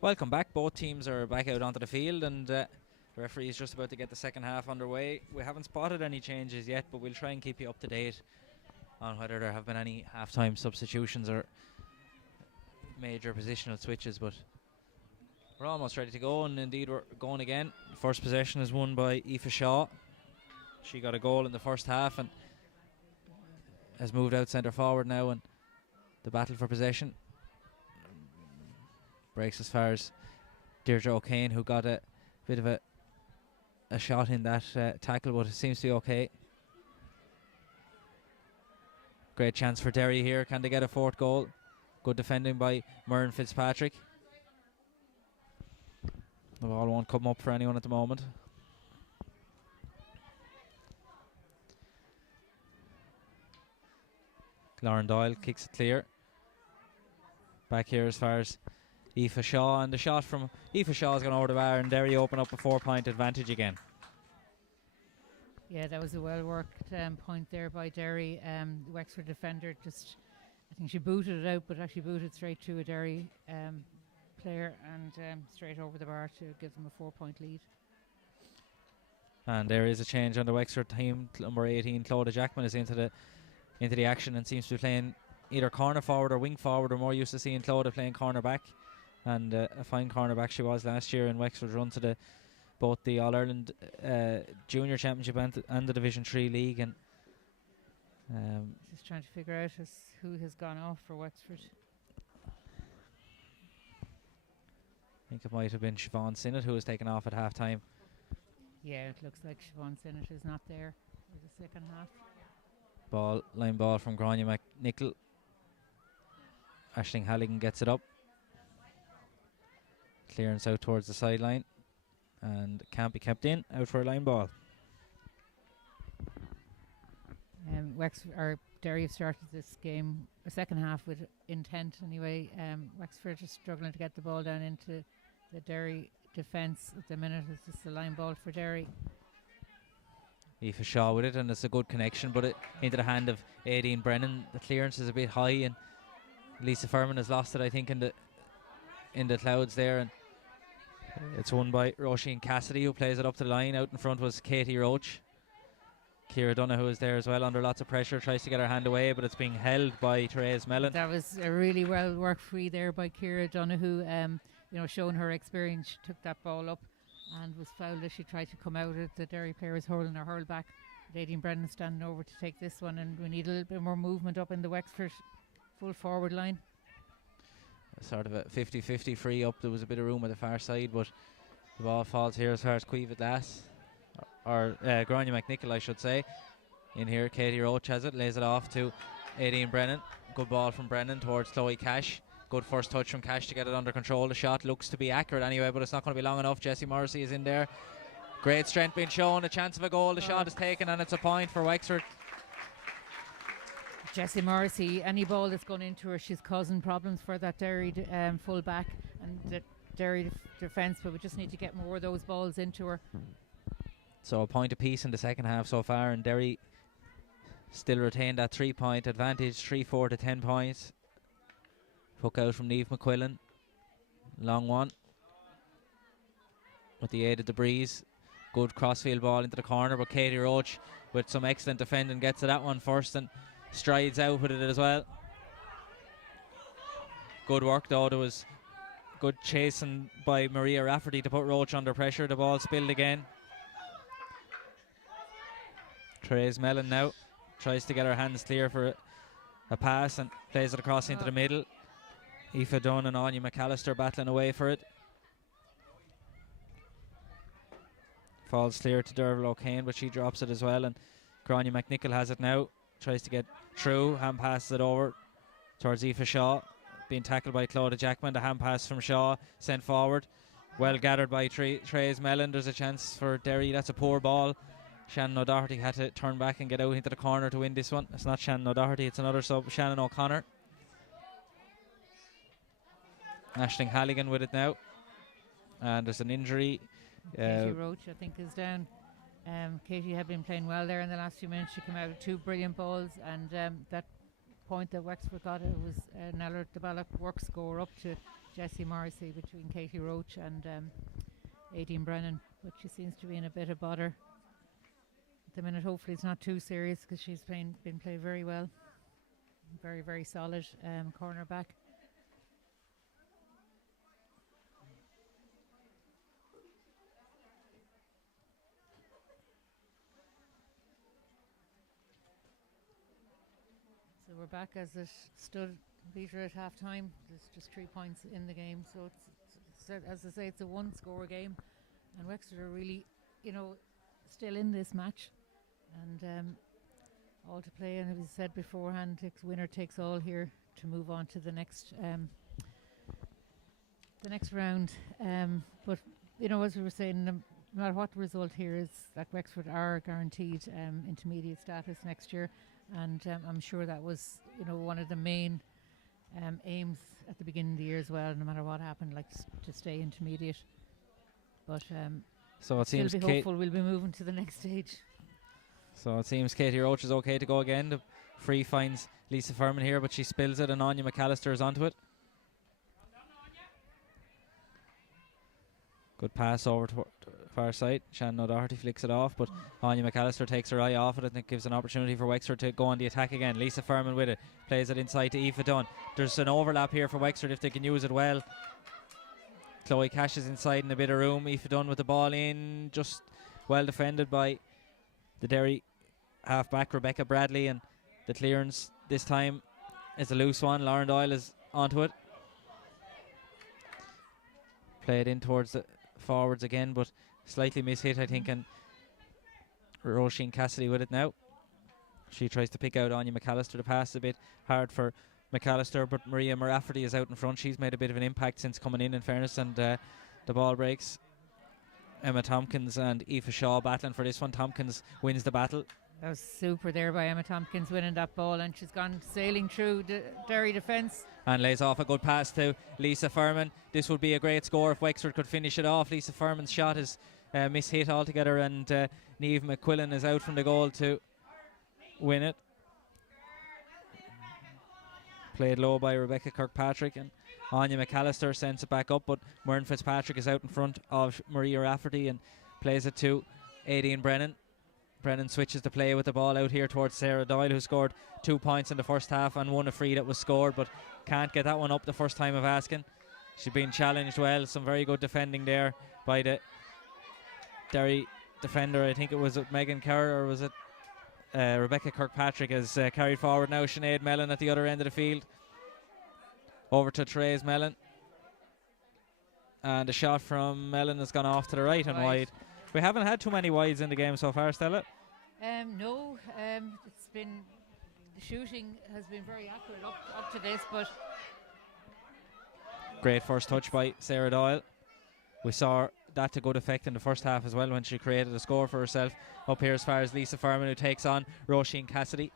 Welcome back. Both teams are back out onto the field, and the referee is just about to get the second half underway. We haven't spotted any changes yet, but we'll try and keep you up to date on whether there have been any half-time substitutions or major positional switches. But we're almost ready to go, and indeed we're going again. First possession is won by Aoife Shaw. She got a goal in the first half and has moved out centre forward now, and the battle for possession breaks as far as Deirdre O'Kane, who got a bit of a shot in that tackle, but it seems to be okay. Great chance for Derry here. Can they get a fourth goal? Good defending by Myrne Fitzpatrick. The ball won't come up for anyone at the moment. Lauren Doyle kicks it clear. Back here as far as Aoife Shaw, and the shot from Aoife Shaw has gone over the bar, and Derry open up a 4-point advantage again. Yeah, that was a well-worked point there by Derry. The Wexford defender just, I think she booted it out, but actually booted straight to a Derry player and straight over the bar to give them a 4-point lead. And there is a change on the Wexford team. Number 18, Clodagh Jackman, is into the action and seems to be playing either corner forward or wing forward. We're more used to seeing Clodagh playing corner back, and a fine cornerback she was last year in Wexford's run to both the All-Ireland Junior Championship and the Division 3 League. And just trying to figure out who has gone off for Wexford. I think it might have been Siobhan Sinnott who was taken off at half-time. Yeah, it looks like Siobhan Sinnott is not there for the second half. Line ball from Grania McNichol. Aisling Halligan gets it up. Clearance out towards the sideline, and can't be kept in. Out for a line ball. Wexford or Derry have started this game, a second half, with intent anyway. Wexford is struggling to get the ball down into the Derry defence at the minute. It's just a line ball for Derry. Aoife Shaw with it, and it's a good connection, but it into the hand of Aideen Brennan. The clearance is a bit high, and Lisa Furman has lost it, I think, in the clouds there, and it's won by Roisin Cassidy, who plays it up to the line. Out in front was Katie Roach. Ciara Donoghue is there as well, under lots of pressure, tries to get her hand away, but it's being held by Therese Mellon. That was a really well worked free there by Ciara Donoghue. Showing her experience, she took that ball up and was fouled as she tried to come out. The Derry player was holding her hurl back. Aideen Brennan standing over to take this one, and we need a little bit more movement up in the Wexford full forward line. Sort of a 50-50 free up. There was a bit of room at the far side, but the ball falls here as far as Cueva Glass, or Grania McNichol, I should say. In here, Katie Roach has it, lays it off to Aideen Brennan. Good ball from Brennan towards Chloe Cash. Good first touch from Cash to get it under control. The shot looks to be accurate anyway, but it's not going to be long enough. Jessie Morrissey is in there. Great strength being shown, a chance of a goal. The shot is taken, and it's a point for Wexford. Jessie Morrissey, any ball that's gone into her, she's causing problems for that Derry full back and the Derry defence, but we just need to get more of those balls into her. So a point apiece in the second half so far, and Derry still retain that 3-point advantage, 3-4 to 10 points. Hook out from Niamh McQuillan. Long one. With the aid of the breeze. Good crossfield ball into the corner, but Katie Roach with some excellent defending gets to that one first and strides out with it as well. Good work though. There was good chasing by Maria Rafferty to put Roach under pressure. The ball spilled again. Therese Mellon now tries to get her hands clear for a pass and plays it across into the middle. Aoife Dunn and Anya McAllister battling away for it. Falls clear to Derval O'Kane, but she drops it as well, and Grania McNichol has it now. Tries to get through, hand passes it over towards Aoife Shaw. Being tackled by Clodagh Jackman. The hand pass from Shaw sent forward. Well gathered by Therese Mellon. There's a chance for Derry. That's a poor ball. Shannon O'Doherty had to turn back and get out into the corner to win this one. It's not Shannon O'Doherty, it's another sub, Shannon O'Connor. Aisling Halligan with it now. And there's an injury. Katie Roach, I think, is down. Katie had been playing well there in the last few minutes. She came out with 2 brilliant balls, and that point that Wexford got, it was Nella DeBallock work score up to Jessie Morrissey between Katie Roach and Aideen Brennan, but she seems to be in a bit of bother at the minute. Hopefully it's not too serious, because she's been played very well. Very, very solid cornerback. So we're back as it stood, Peter, at half time. There's just 3 points in the game. So it's as I say, it's a one-score game. And Wexford are really, still in this match. And all to play. And as we said beforehand, winner takes all here to move on to the next round. But, as we were saying, no matter what the result here is, that Wexford are guaranteed intermediate status next year. And I'm sure that was, one of the main aims at the beginning of the year as well, no matter what happened, like to stay intermediate. But so it seems be hopeful we'll be moving to the next stage. So it seems Katie Roach is okay to go again. The free finds Lisa Furman here, but she spills it and Anya McAllister is onto it. Good pass over to far side. Shannon O'Doherty flicks it off, but Anya McAllister takes her eye off it, and it gives an opportunity for Wexford to go on the attack again. Lisa Furman with it, plays it inside to Aoife Dunn. There's an overlap here for Wexford if they can use it well. Chloe Cash is inside in a bit of room. Aoife Dunn with the ball in, just well defended by the Derry half-back Rebecca Bradley, and the clearance this time is a loose one. Lauren Doyle is onto it. Played in towards the forwards again, but slightly mishit, I think, and Roisin Cassidy with it now. She tries to pick out Anya McAllister. The pass a bit hard for McAllister, but Maria Marafferty is out in front. She's made a bit of an impact since coming in fairness, and the ball breaks. Emma Tompkins and Aoife Shaw battling for this one. Tompkins wins the battle. That was super there by Emma Tompkins, winning that ball, and she's gone sailing through the Derry defence. And lays off a good pass to Lisa Furman. This would be a great score if Wexford could finish it off. Lisa Furman's shot is mishit altogether, and Niamh McQuillan is out from the goal to win it. Played low by Rebecca Kirkpatrick, and Anya McAllister sends it back up, but Muireann Fitzpatrick is out in front of Maria Rafferty and plays it to Aideen Brennan. Brennan switches the play with the ball out here towards Sarah Doyle, who scored 2 points in the first half and won a free that was scored, but can't get that one up the first time of asking. She's been challenged well. Some very good defending there by the Derry defender. I think it was Megan Kerr, or was it Rebecca Kirkpatrick, has carried forward now. Sinead Mellon at the other end of the field. Over to Therese Mellon. And a shot from Mellon has gone off to the right and wide. We haven't had too many wides in the game so far, Stella. No, it's been, the shooting has been very accurate up to this, but great first touch by Sarah Doyle. We saw that to good effect in the first half as well, when she created a score for herself. Up here as far as Lisa Furman, who takes on Roisin Cassidy.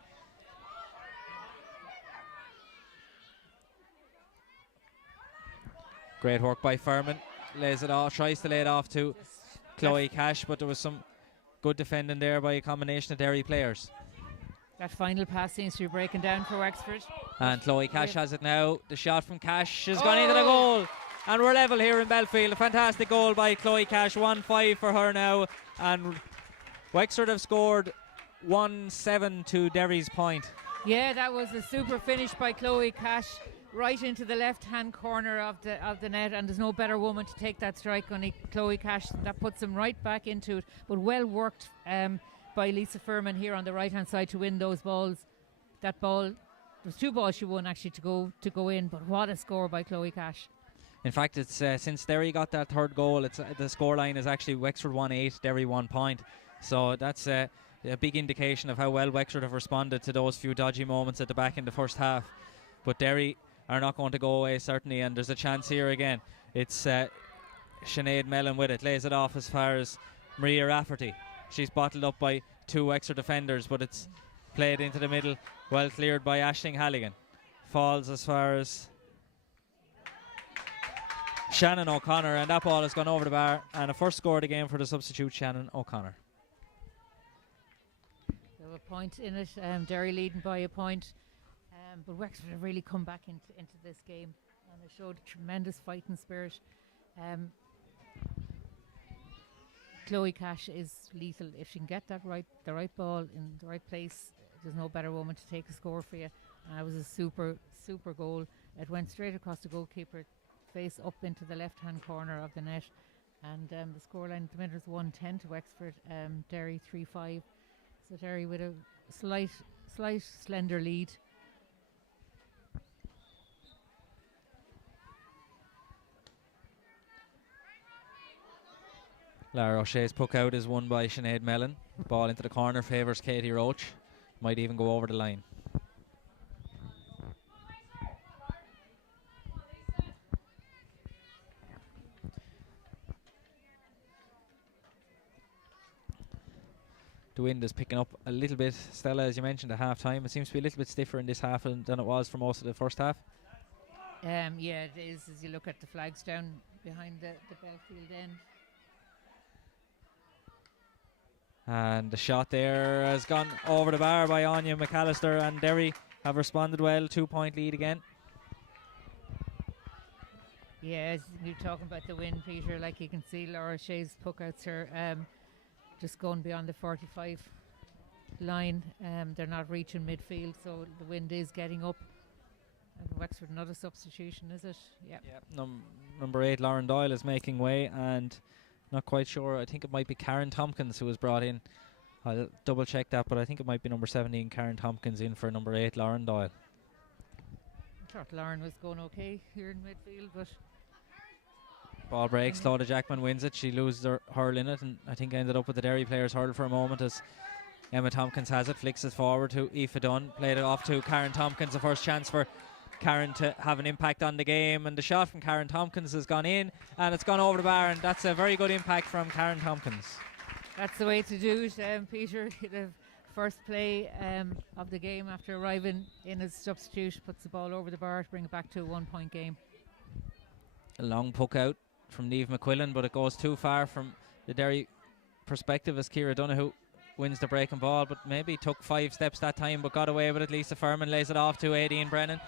Great work by Furman. Lays it off, tries to lay it off to Chloe Cash, but there was some good defending there by a combination of Derry players. That final pass seems to be breaking down for Wexford. And Chloe Cash has it now. The shot from Cash has gone into the goal. And we're level here in Belfield. A fantastic goal by Chloe Cash. 1-5 for her now. And Wexford have scored 1-7 to Derry's point. Yeah, that was a super finish by Chloe Cash, right into the left-hand corner of the net, and there's no better woman to take that strike on Chloe Cash. That puts them right back into it, but well worked by Lisa Furman here on the right-hand side to win those balls. That ball, there's 2 balls she won actually to go in, but what a score by Chloe Cash. In fact, it's since Derry got that third goal, it's the scoreline is actually Wexford 1-8, Derry 1 point. So that's a big indication of how well Wexford have responded to those few dodgy moments at the back in the first half. But Derry are not going to go away, certainly, and there's a chance here again. It's Sinead Mellon with it, lays it off as far as Maria Rafferty. She's bottled up by 2 extra defenders, but it's played into the middle, well cleared by Aisling Halligan. Falls as far as Shannon O'Connor, and that ball has gone over the bar, and a first score of the game for the substitute Shannon O'Connor. So a point in it, Derry leading by a point. But Wexford have really come back into this game. and they showed tremendous fighting spirit. Chloe Cash is lethal. If she can get the right ball in the right place, there's no better woman to take a score for you. And it was a super goal. It went straight across the goalkeeper, face up into the left-hand corner of the net. And the scoreline at the minute is 1-10 to Wexford, Derry 3-5. So Derry with a slight slender lead. Lara O'Shea's puck out is won by Sinead Mellon. Ball into the corner favours Katie Roach. Might even go over the line. The wind is picking up a little bit, Stella, as you mentioned at half time. It seems to be a little bit stiffer in this half than it was for most of the first half. Yeah, it is, as you look at the flags down behind the Belfield end. And the shot there has gone over the bar by Anya McAllister, and Derry have responded well. 2-point lead again. Yeah, as you're talking about the wind, Peter, like you can see Laura Shea's puck outs are just going beyond the 45 line. They're not reaching midfield, so the wind is getting up. And Wexford, another substitution, is it? Yeah. Number 8, Lauren Doyle, is making way, and not quite sure. I think it might be Karen Tompkins who was brought in. I'll double check that, but I think it might be number 17, Karen Tompkins, in for number 8, Lauren Doyle. I thought Lauren was going okay here in midfield, but ball breaks. Claudia Jackman wins it. She loses her hurl in it, and I think ended up with the Derry players' hurl for a moment as Emma Tompkins has it, flicks it forward to Aoife Dunn, played it off to Karen Tompkins. The first chance for Karen to have an impact on the game, and the shot from Karen Tompkins has gone in and it's gone over the bar, and that's a very good impact from Karen Tompkins. That's the way to do it, Peter. The first play of the game after arriving in as substitute, puts the ball over the bar to bring it back to a 1-point game. A long puck out from Niamh McQuillan, but it goes too far from the Derry perspective as Ciara Donoghue wins the breaking ball, but maybe took 5 steps that time but got away with it. Lisa Furman lays it off to Aideen Brennan.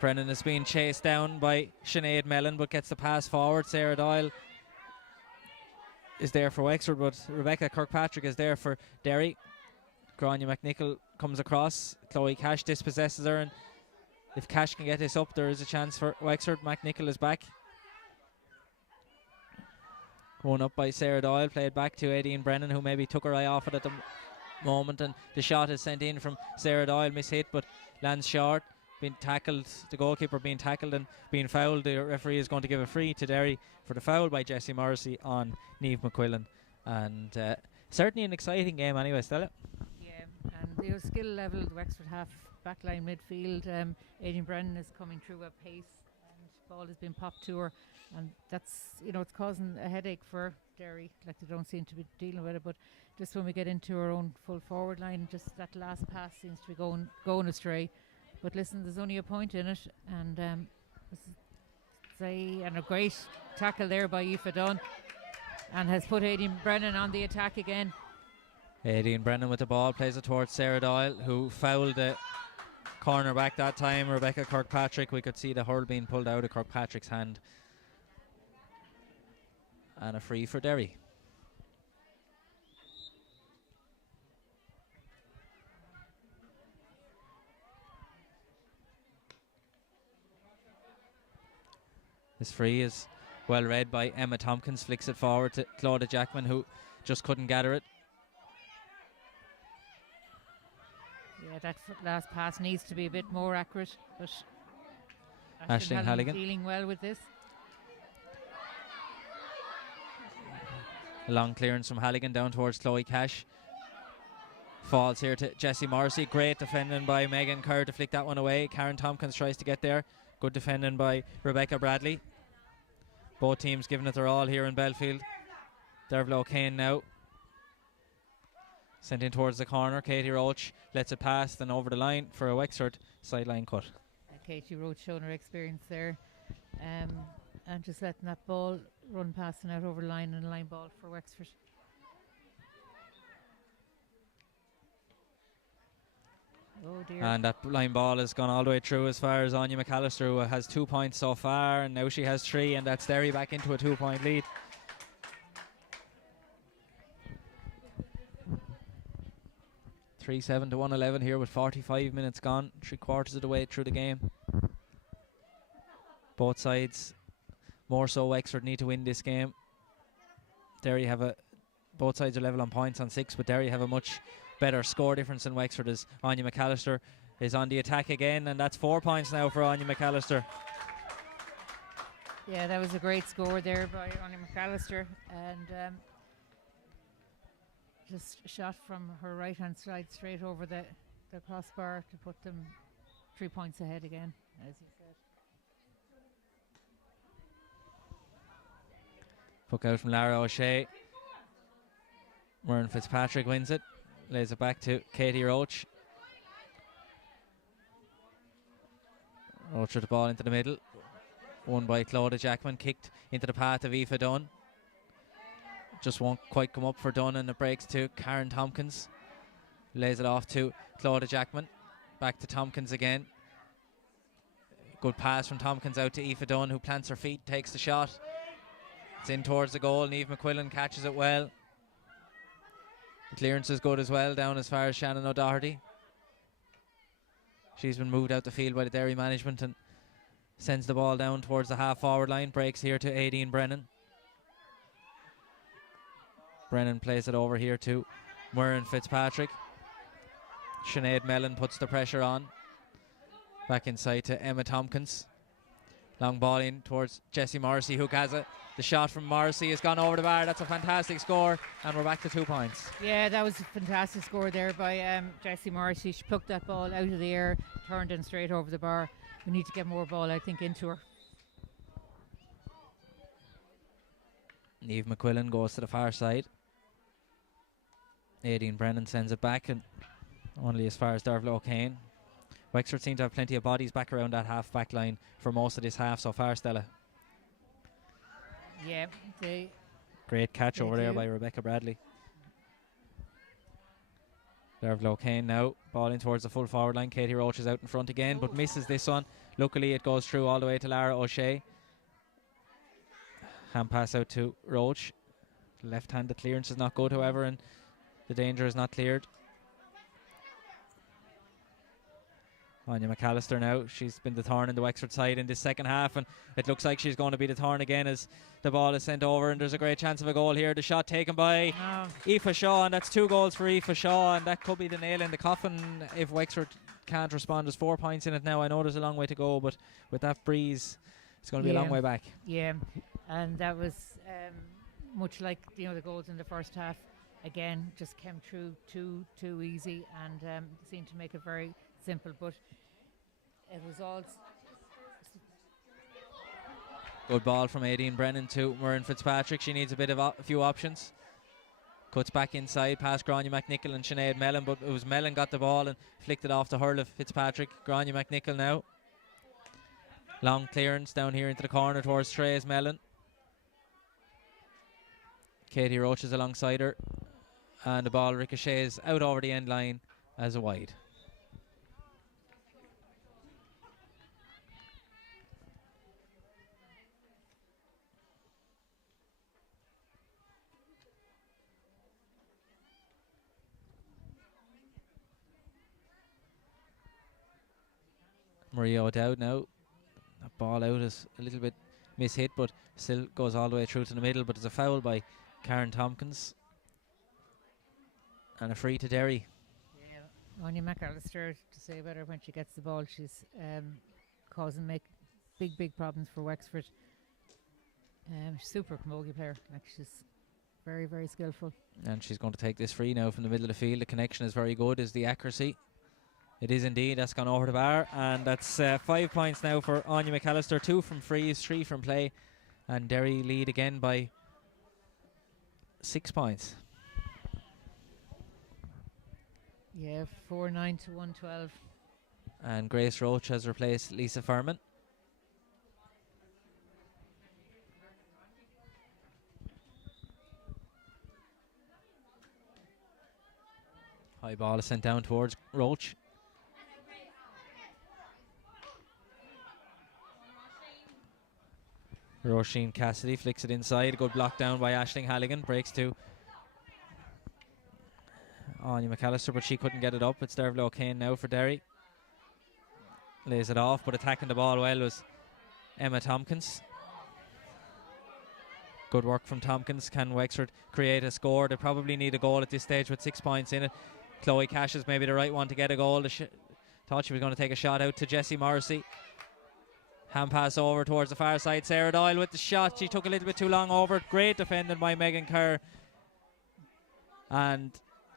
Brennan is being chased down by Sinead Mellon but gets the pass forward. Sarah Doyle is there for Wexford, but Rebecca Kirkpatrick is there for Derry. Grania McNichol comes across. Chloe Cash dispossesses her, and if Cash can get this up, there is a chance for Wexford. McNichol is back. One up by Sarah Doyle, played back to Aideen Brennan, who maybe took her eye off it at the moment, and the shot is sent in from Sarah Doyle, mishit but lands short. Being tackled, the goalkeeper being tackled and being fouled. The referee is going to give a free to Derry for the foul by Jessie Morrissey on Niamh McQuillan, and certainly an exciting game anyway, Stella. Yeah, and your skill level, the Wexford half backline midfield, Aideen Brennan is coming through at pace, and the ball has been popped to her, and that's, it's causing a headache for Derry. Like, they don't seem to be dealing with it, but just when we get into our own full forward line, just that last pass seems to be going astray. But listen, there's only a point in it, and and a great tackle there by Aoife Dunn, and has put Aideen Brennan on the attack again. Aideen Brennan with the ball, plays it towards Sarah Doyle, who fouled the corner back that time, Rebecca Kirkpatrick. We could see the hurl being pulled out of Kirkpatrick's hand, and a free for Derry. This free is well read by Emma Tompkins, flicks it forward to Claudia Jackman, who just couldn't gather it. Yeah, that last pass needs to be a bit more accurate, but Aisling Halligan dealing well with this. A long clearance from Halligan down towards Chloe Cash. Falls here to Jessie Morrissey. Great defending by Megan Kerr to flick that one away. Karen Tompkins tries to get there. Good defending by Rebecca Bradley. Both teams giving it their all here in Belfield. Dervla O'Kane now sent in towards the corner. Katie Roach lets it pass, then over the line for a Wexford sideline cut. Katie Roach showing her experience there, and just letting that ball run past and out over the line, and a line ball for Wexford. Oh, Oh dear. And that line ball has gone all the way through as far as Anya McAllister, who has 2 points so far, and now she has 3, and that's Derry back into a 2-point lead. (3-7 to 111) here with 45 minutes gone, 3/4 of the way through the game. Both sides, more so Wexford, need to win this game. Derry have both sides are level on points on 6, but Derry have a much better score difference than Wexford, as Anya McAllister is on the attack again, and that's 4 points now for Anya McAllister. Yeah, that was a great score there by Anya McAllister, and just shot from her right hand side straight over the crossbar to put them 3 points ahead again, as you said. Puck out from Lara O'Shea. Murren Fitzpatrick wins it, lays it back to Katie Roach. Roach with the ball into the middle, won by Claudia Jackman, kicked into the path of Aoife Dunn. Just won't quite come up for Dunn, and it breaks to Karen Tompkins. Lays it off to Claudia Jackman. Back to Tompkins again. Good pass from Tompkins out to Aoife Dunn, who plants her feet, takes the shot. It's in towards the goal, and Eve McQuillan catches it well. The clearance is good as well, down as far as Shannon O'Doherty. She's been moved out the field by the Derry management and sends the ball down towards the half-forward line. Breaks here to Aideen Brennan. Brennan plays it over here to Murren Fitzpatrick. Sinead Mellon puts the pressure on. Back inside to Emma Tompkins. Long ball in towards Jessie Morrissey, who has it. The shot from Morrissey has gone over the bar. That's a fantastic score, and we're back to 2 points. Yeah, that was a fantastic score there by Jessie Morrissey. She plucked that ball out of the air, turned it straight over the bar. We need to get more ball, I think, into her. Eve McQuillan goes to the far side. Aideen Brennan sends it back, and only as far as Dervla O'Kane. Wexford seem to have plenty of bodies back around that half-back line for most of this half so far, Stella. Yeah, great catch over there by Rebecca Bradley. Dervla O'Kane now, ball in towards the full forward line. Katie Roach is out in front again, but misses this one. Luckily it goes through all the way to Lara O'Shea. Hand pass out to Roach. Left-handed clearance is not good, however, and the danger is not cleared. Anya McAllister now, she's been the thorn in the Wexford side in this second half, and it looks like she's going to be the thorn again as the ball is sent over, and there's a great chance of a goal here. The shot taken by Aoife Shaw, and that's 2 goals for Aoife Shaw, and that could be the nail in the coffin if Wexford can't respond. There's 4 points in it now. I know there's a long way to go, but with that breeze, it's going to be a long way back. Yeah, and that was much like the goals in the first half. Again, just came through too easy, and seemed to make it very simple, but it was all good ball from Aideen Brennan to Murren Fitzpatrick. She needs a few options. Cuts back inside past Grania McNichol and Sinead Mellon, but it was Mellon got the ball and flicked it off to hurl of Fitzpatrick. Grania McNichol now. Long clearance down here into the corner towards Therese Mellon. Katie Roach is alongside her, and the ball ricochets out over the end line as a wide. Maria O'Dowd now. That ball out is a little bit mishit, but still goes all the way through to the middle, but there's a foul by Karen Tompkins. And a free to Derry. Yeah, Anya McAllister, to say about her, when she gets the ball, she's causing big problems for Wexford. Super camogie player. Like, she's very skillful. And she's going to take this free now from the middle of the field. The connection is very good. Is the accuracy? It is indeed. That's gone over the bar, and that's 5 points now for Anya McAllister. 2 from frees, 3 from play, and Derry lead again by 6 points. Yeah, 4-9 to 112. And Grace Roach has replaced Lisa Furman. High ball is sent down towards Roach. Roisin Cassidy flicks it inside. Good block down by Aisling Halligan. Breaks to Anya McAllister, but she couldn't get it up. It's Dervla O'Kane now for Derry. Lays it off, but attacking the ball well was Emma Tompkins. Good work from Tompkins. Can Wexford create a score? They probably need a goal at this stage with 6 points in it. Chloe Cash is maybe the right one to get a goal. Thought she was going to take a shot out to Jessie Morrissey. Hand pass over towards the far side. Sarah Doyle with the shot. She took a little bit too long over it. Great defending by Megan Kerr. And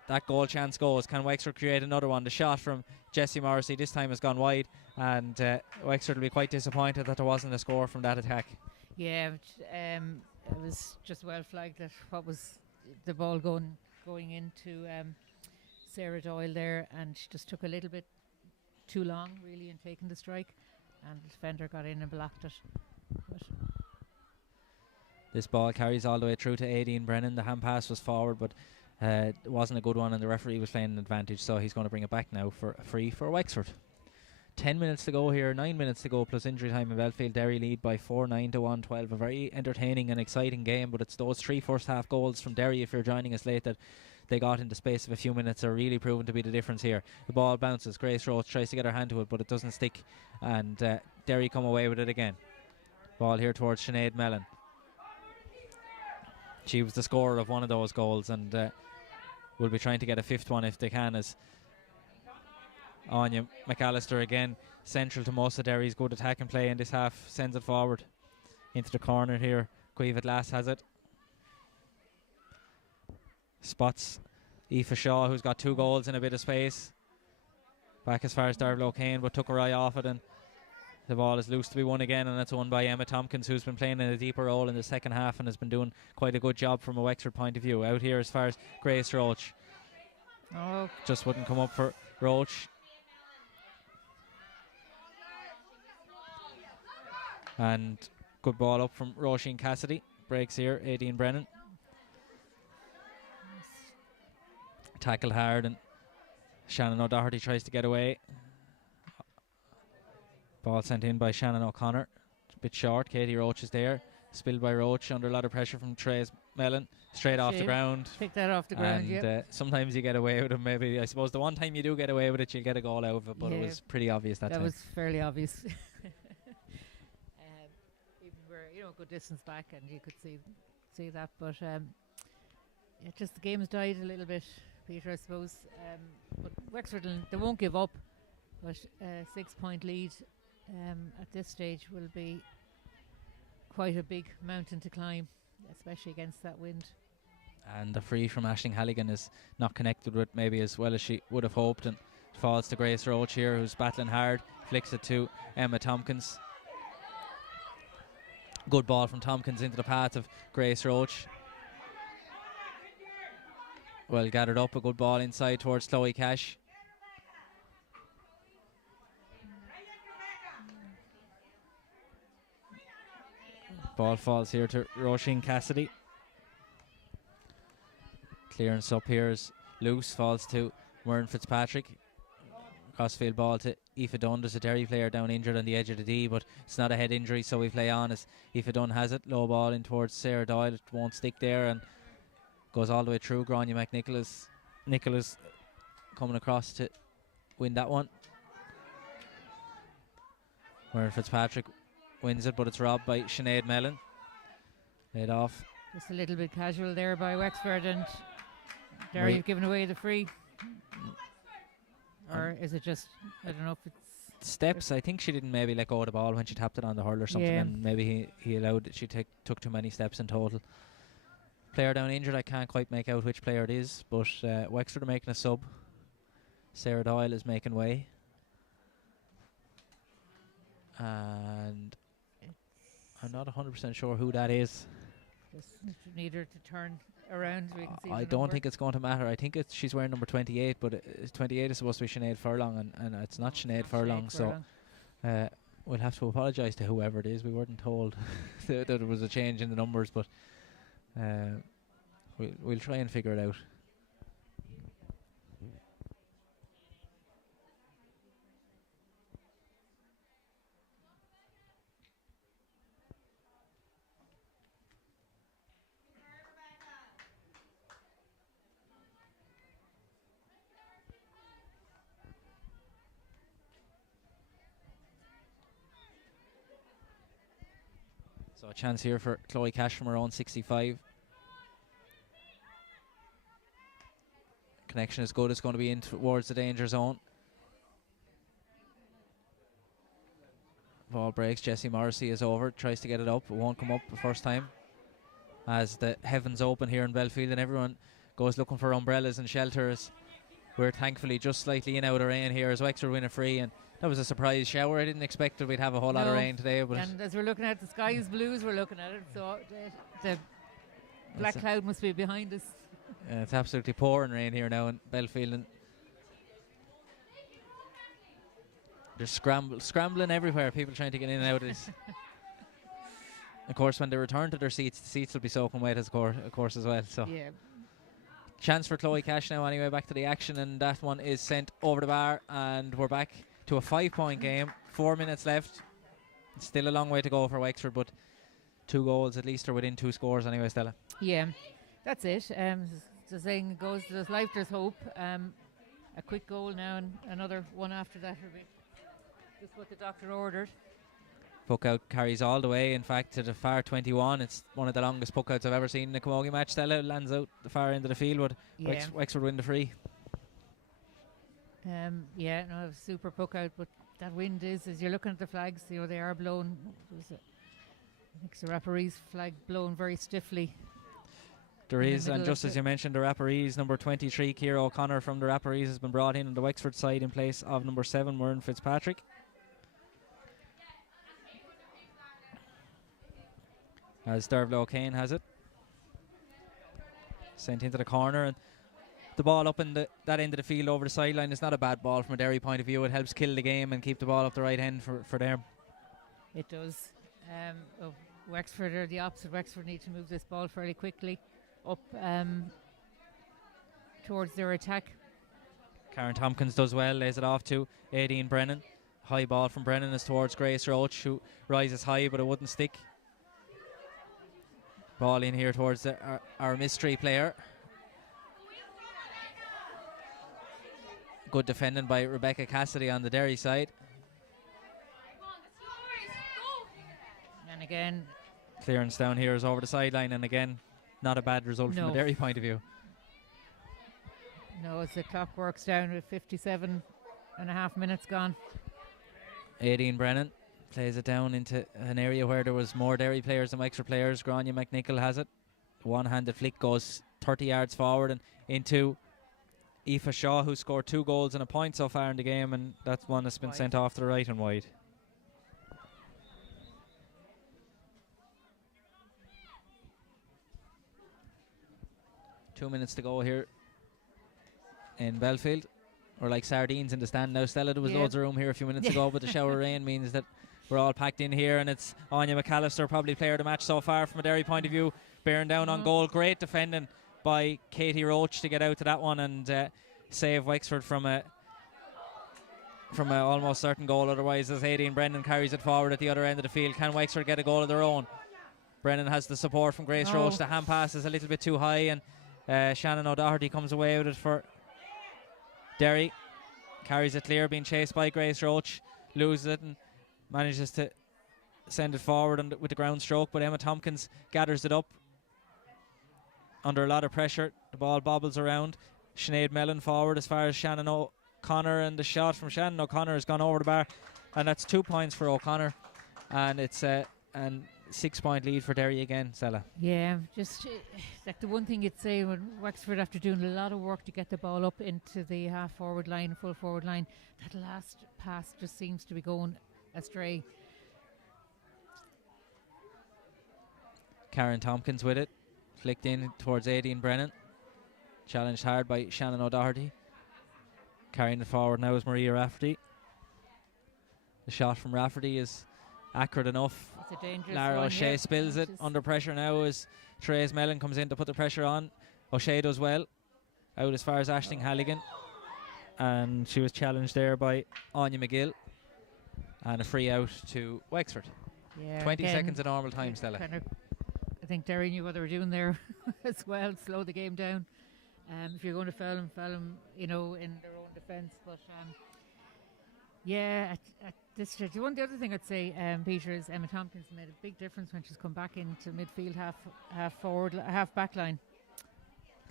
that goal chance goes. Can Wexford create another one? The shot from Jessie Morrissey this time has gone wide, and Wexford will be quite disappointed that there wasn't a score from that attack. Yeah, it was just well flagged that what was the ball going into Sarah Doyle there, and she just took a little bit too long really in taking the strike, and the defender got in and blocked it. But this ball carries all the way through to Aideen Brennan. The hand pass was forward, but it wasn't a good one, and the referee was playing an advantage, so he's going to bring it back now for a free for Wexford. 10 minutes to go here, 9 minutes to go plus injury time in Belfield. Derry lead by 4-9 to 1-12. A very entertaining and exciting game, but it's those 3 first half goals from Derry, if you're joining us late, that they got in the space of a few minutes are really proven to be the difference here. The ball bounces. Grace Roach tries to get her hand to it, but it doesn't stick, and Derry come away with it again. Ball here towards Sinead Mellon. She was the scorer of one of those goals, and will be trying to get a 5th one if they can, as Anya McAllister again central to most of Derry's good attack and play in this half. Sends it forward into the corner here. Cueva Glass has it. Spots Aoife Shaw, who's got 2 goals in a bit of space. Back as far as Dervla O'Kane, but took her eye off it, and the ball is loose to be won again, and it's won by Emma Tompkins, who's been playing in a deeper role in the second half and has been doing quite a good job from a Wexford point of view. Out here as far as Grace Roach. Oh, just wouldn't come up for Roach. And good ball up from Roisin Cassidy. Breaks here, Aideen Brennan. Tackled hard, and Shannon O'Doherty tries to get away. Ball sent in by Shannon O'Connor. It's a bit short. Katie Roach is there. Spilled by Roach under a lot of pressure from Therese Mellon. Straight off the ground. Pick that off the ground, and sometimes you get away with it. Maybe, I suppose the one time you do get away with it, you'll get a goal out of it, but it was pretty obvious that time. That was fairly obvious. Even we're a good distance back, and you could see that, but just the game's died a little bit, Peter, I suppose. But Wexford, they won't give up, but a 6-point lead at this stage will be quite a big mountain to climb, especially against that wind. And the free from Aisling Halligan is not connected with maybe as well as she would have hoped, and it falls to Grace Roach here, who's battling hard. Flicks it to Emma Tompkins. Good ball from Tompkins into the path of Grace Roach. Well gathered up, a good ball inside towards Chloe Cash. Ball falls here to Roisin Cassidy. Clearance up here is loose, falls to Myrne Fitzpatrick. Crossfield ball to Aoife Dunn. There's a Derry player down injured on the edge of the D, but it's not a head injury, so we play on as Aoife Dunn has it. Low ball in towards Sarah Doyle. It won't stick there and goes all the way through. Grania McNicholas. Nicholas coming across to win that one. Myrne Fitzpatrick wins it, but it's robbed by Sinead Mellon. Laid off. Just a little bit casual there by Wexford, and Derry have given away the free. Or is it just, I don't know if it's steps. I think she didn't maybe let go of the ball when she tapped it on the hurl or something, and maybe he allowed it. She took too many steps in total. Player down injured. I can't quite make out which player it is, but Wexford are making a sub. Sarah Doyle is making way, and I'm not 100% sure who that is. Just need her to turn around so we can see I don't think it's going to matter. I think she's wearing number 28, but 28 is supposed to be Sinead Furlong, and it's not Sinead Furlong, so we'll have to apologise to whoever it is. We weren't told that there was a change in the numbers, but we'll try and figure it out. So a chance here for Chloe Cash from her own 65. Connection is good. It's going to be in towards the danger zone. Ball breaks. Jessie Morrissey is over. Tries to get it up. It won't come up the first time. As the heavens open here in Belfield and everyone goes looking for umbrellas and shelters. We're thankfully just slightly in out of rain here as Wexford win a free, and that was a surprise shower. I didn't expect that we'd have a whole lot of rain today. But and as we're looking at the sky is blue as we're looking at it, so the black cloud must be behind us. It's absolutely pouring rain here now in Belfield, and there's scrambling everywhere, people trying to get in and out of this. Of course, when they return to their seats, the seats will be soaking wet of course as well. So yeah. Chance for Chloe Cash now anyway, back to the action, and that one is sent over the bar, and we're back to a 5-point game. 4 minutes left. It's still a long way to go for Wexford, but 2 goals at least are within 2 scores anyway, Stella. Yeah, that's it. The saying goes, there's life, there's hope. A quick goal now and another one after that will be just what the doctor ordered. Puck out carries all the way, in fact, to the far 21. It's one of the longest puck outs I've ever seen in a Camogie match. Stella lands out the far end of the field, but Wexford win the free. Yeah, no, super puck out, but that wind is, as you're looking at the flags, you know, they are blown. I think the referee's flag blown very stiffly. There is, and just as you mentioned, the referees, number 23, Ciara O'Connor from the referees has been brought in on the Wexford side in place of number 7, Murren Fitzpatrick. As Dervla O'Kane has it. Sent into the corner, and the ball up in that end of the field over the sideline is not a bad ball from a Derry point of view. It helps kill the game and keep the ball up the right end for them. It does. Wexford are the opposite. Wexford need to move this ball fairly quickly up towards their attack. Karen Tompkins does well, lays it off to Aideen Brennan. High ball from Brennan is towards Grace Roach, who rises high but it wouldn't stick. Ball in here towards our mystery player. Good defending by Rebecca Cassidy on the Derry side. And again, clearance down here is over the sideline, and again, not a bad result from a Derry point of view. No, as the clock works down with 57.5 minutes gone. Aideen Brennan plays it down into an area where there was more Derry players than Wexford players. Grania McNichol has it. One-handed flick goes 30 yards forward and into Aoife Shaw, who scored 2 goals and a point so far in the game, and that one has been sent off to the right and wide. Two minutes to go here in Belfield. We're like sardines in the stand now, Stella. There was loads of room here a few minutes ago, but the shower rain means that we're all packed in here, and it's Anya McAllister, probably player of the match so far from a Derry point of view, bearing down on goal. Great defending by Katie Roach to get out to that one and save Wexford from a almost certain goal otherwise, as Aideen Brennan carries it forward at the other end of the field. Can Wexford get a goal of their own? Brennan has the support from Grace Roach. The hand pass is a little bit too high, and Shannon O'Doherty comes away with it for Derry. Carries it clear, being chased by Grace Roach, loses it and manages to send it forward with the ground stroke, but Emma Tompkins gathers it up under a lot of pressure. The ball bobbles around. Sinead Mellon forward as far as Shannon O'Connor, and the shot from Shannon O'Connor has gone over the bar, and that's 2 points for O'Connor, and it's a 6-point lead for Derry again, Stella. Yeah, just like the one thing you'd say when Wexford, after doing a lot of work to get the ball up into the half forward line, full forward line, that last pass just seems to be going astray. Karen Tompkins with it, flicked in towards Aideen Brennan, challenged hard by Shannon O'Doherty. Carrying it forward now is Maria Rafferty. The shot from Rafferty is accurate enough. It's a dangerous Lara one, O'Shea spills it under pressure now as Therese Mellon comes in to put the pressure on. O'Shea does well. Out as far as Aisling Halligan. And she was challenged there by Anya McGill. And a free out to Wexford. Yeah, 20 seconds of normal time, Stella. I think Derry knew what they were doing there as well, slow the game down. If you're going to foul them, you know, in their own defence. But Yeah, at this stage. The other thing I'd say, Peter, is Emma Tompkins made a big difference when she's come back into midfield, half forward, half back line.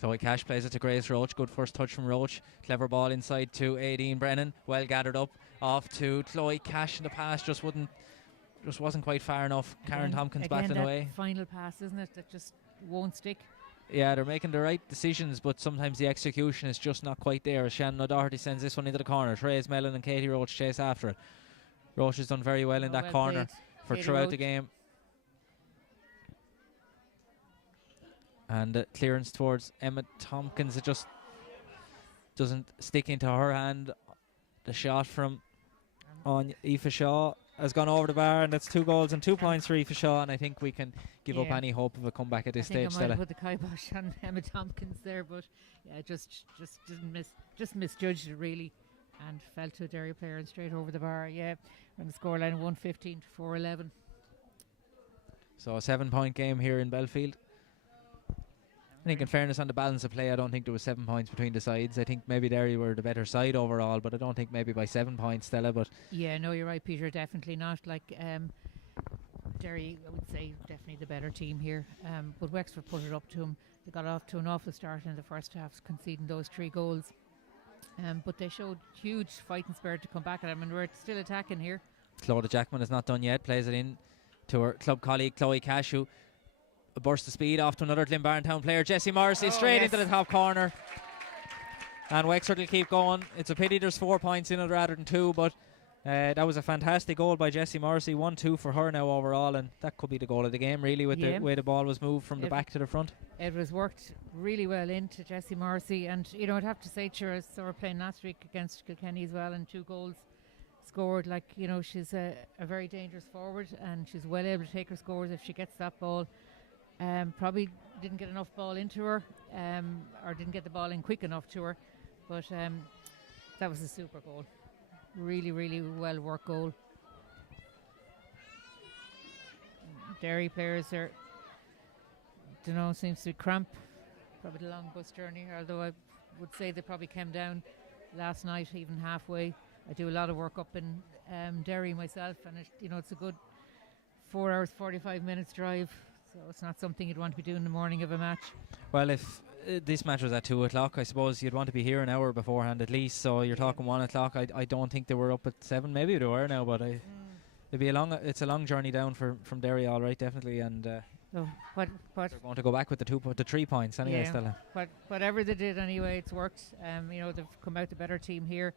Chloe Cash plays it to Grace Roach. Good first touch from Roach. Clever ball inside to Aideen Brennan. Well gathered up. Off to Chloe Cash, and the pass just wasn't quite far enough. Karen Tompkins battling away. Final pass, isn't it? That just won't stick. Yeah, they're making the right decisions, but sometimes the execution is just not quite there. Shannon O'Doherty sends this one into the corner. Therese Mellon and Katie Roach chase after it. Roach has done very well in that corner for Katie throughout Roach. the game. And clearance towards Emma Tompkins. It just doesn't stick into her hand. The shot from on Aoife Shaw has gone over the bar, and that's 2 goals and 2 points for Aoife Shaw, and I think we can give up any hope of a comeback at this stage. I might have put the kibosh on Emma Tompkins there, but yeah, just didn't misjudged it really, and fell to a Derry player and straight over the bar. Yeah, on the scoreline 115 to 411. So a 7-point game here in Belfield. I think in fairness on the balance of play, I don't think there was 7 points between the sides. I think maybe Derry were the better side overall, but I don't think maybe by 7 points, Stella. But yeah, no, you're right, Peter. Definitely not. Like Derry, I would say, definitely the better team here. But Wexford put it up to them. They got off to an awful start in the first half, conceding those 3 goals. But they showed huge fighting spirit to come back at them, and we're still attacking here. Clodagh Jackman is not done yet. Plays it in to her club colleague Chloe Cashew. A burst of speed off to another Glenbarn Town player, Jessie Morrissey, straight into the top corner. And Wexford will keep going. It's a pity there's 4 points in it rather than 2, but that was a fantastic goal by Jessie Morrissey. 1-2 for her now overall, and that could be the goal of the game really, with the way the ball was moved from the back to the front. It was worked really well into Jessie Morrissey, and you know, I'd have to say to her, so we're playing last week against Kilkenny as well, and 2 goals scored. Like, you know, she's a very dangerous forward, and she's well able to take her scores if she gets that ball. Probably didn't get enough ball into her, or didn't get the ball in quick enough to her, but that was a super goal. Really, really well worked goal. Derry players are, don't know, seems to be cramp. Probably the long bus journey, although I would say they probably came down last night, even halfway. I do a lot of work up in Derry myself, and it's a good 4 hours, 45 minutes drive. So it's not something you'd want to be doing in the morning of a match. Well, if this match was at 2 o'clock, I suppose you'd want to be here an hour beforehand at least. So you're talking 1 o'clock. I don't think they were up at 7. Maybe they were now, but it'd be it's a long journey down from Derry, all right, definitely. And so what they're going to go back with the 3 points anyway, Stella. Whatever they did anyway, it's worked. They've come out the better team here.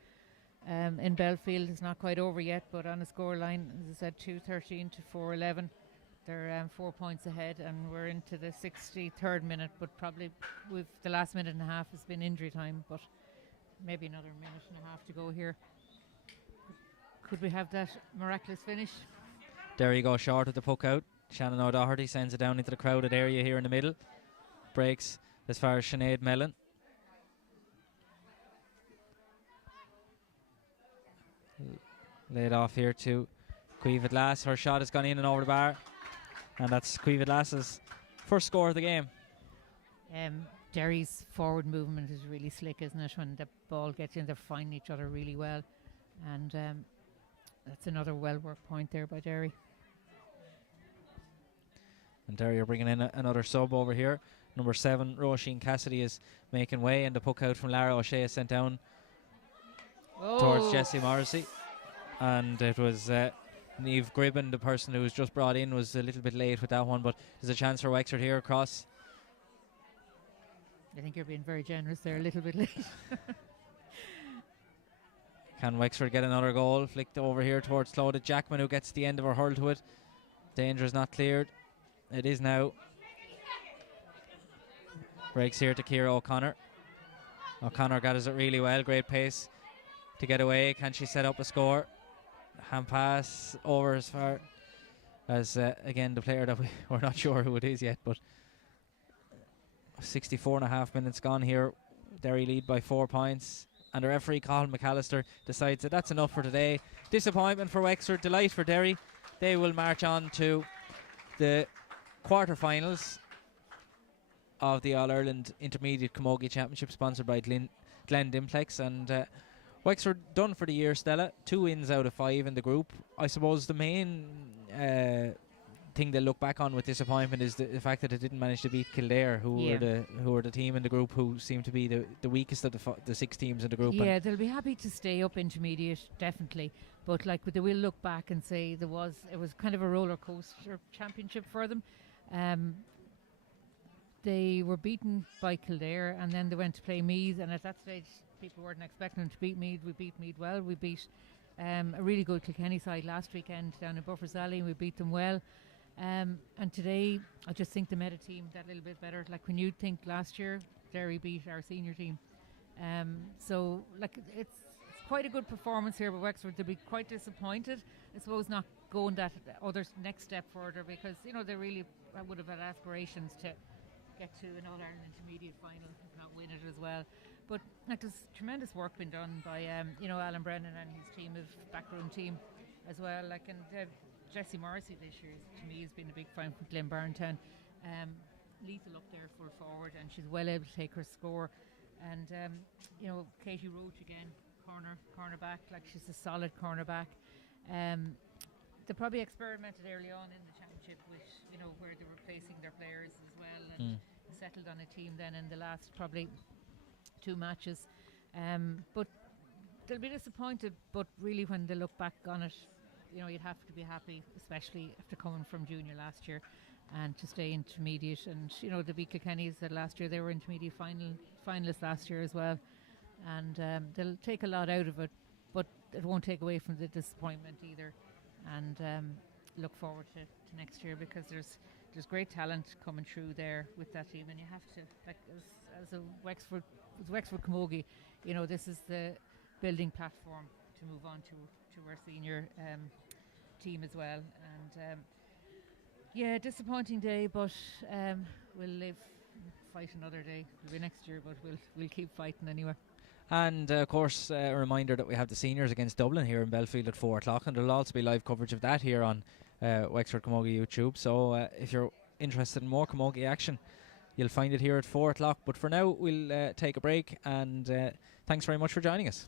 In Belfield, it's not quite over yet, but on the scoreline, as I said, 2-13 to 4-11. They're 4 points ahead, and we're into the 63rd minute, but probably the last minute and a half has been injury time, but maybe another minute and a half to go here. Could we have that miraculous finish? There you go, short of the puck out. Shannon O'Doherty sends it down into the crowded area here in the middle. Breaks as far as Sinead Mellon. Laid off here to Cueva Glass. Her shot has gone in and over the bar. And that's Cueva Glass's first score of the game. Derry's forward movement is really slick, isn't it? When the ball gets in, they're finding each other really well. And that's another well-worked point there by Derry. And Derry are bringing in another sub over here. Number 7, Roisin Cassidy, is making way, and the puck out from Lara O'Shea is sent down towards Jessie Morrissey. And it was Niamh Gribben, the person who was just brought in, was a little bit late with that one, but there's a chance for Wexford here across. I think you're being very generous there, a little bit late. Can Wexford get another goal? Flicked over here towards Clodagh Jackman, who gets the end of her hurl to it. Danger is not cleared. It is now. Breaks here to Ciara O'Connor. O'Connor gathers it really well. Great pace to get away. Can she set up a score? Hand pass over as far as, again, the player that we're not sure who it is yet, but 64.5 minutes gone here. Derry lead by 4 points. And the referee, Colin McAllister, decides that that's enough for today. Disappointment for Wexford, delight for Derry. They will march on to the quarter-finals of the All-Ireland Intermediate Camogie Championship, sponsored by Glen Dimplex. And Wexford done for the year, Stella. 2 wins out of 5 in the group. I suppose the main thing they look back on with disappointment is the fact that it didn't manage to beat Kildare, who were the team in the group who seemed to be the weakest of the 6 teams in the group. Yeah, they'll be happy to stay up intermediate, definitely. But like, they will look back and say it was kind of a roller coaster championship for them. They were beaten by Kildare, and then they went to play Meath, and at that stage people weren't expecting them to beat Meath. We beat Meath well. We beat a really good Kilkenny side last weekend down in Buffers Valley, and we beat them well. And today I just think they made a team that little bit better. Like, when you think last year Derry beat our senior team, so like it's quite a good performance here. But Wexford, they'll be quite disappointed, I suppose, not going that other next step further, because they really would have had aspirations to get to an All-Ireland intermediate final, if not win it as well. But like, there's tremendous work been done by Alan Brennan and his team, his backroom team as well. Like, and Jessie Morrissey this year, to me, has been a big find from Glen Barntown. Lethal up there for forward, and she's well able to take her score. And Katie Roach again, cornerback, like, she's a solid cornerback. They probably experimented early on in the championship with where they were placing their players as well, and settled on a team then in the last probably 2 matches. But they'll be disappointed, but really when they look back on it, you'd have to be happy, especially after coming from junior last year and to stay intermediate. And the beat Kilkenny said last year they were intermediate finalists last year as well, and they'll take a lot out of it, but it won't take away from the disappointment either. And look forward to next year, because there's great talent coming through there with that team, and you have to, like, as a Wexford Camogie, this is the building platform to move on to our senior team as well. And disappointing day, but we'll fight another day. It'll be next year, but we'll keep fighting anyway. And of course, a reminder that we have the seniors against Dublin here in Belfield at 4 o'clock, and there'll also be live coverage of that here on Wexford Camogie YouTube. So if you're interested in more Camogie action, you'll find it here at 4 o'clock. But for now, we'll take a break, and thanks very much for joining us.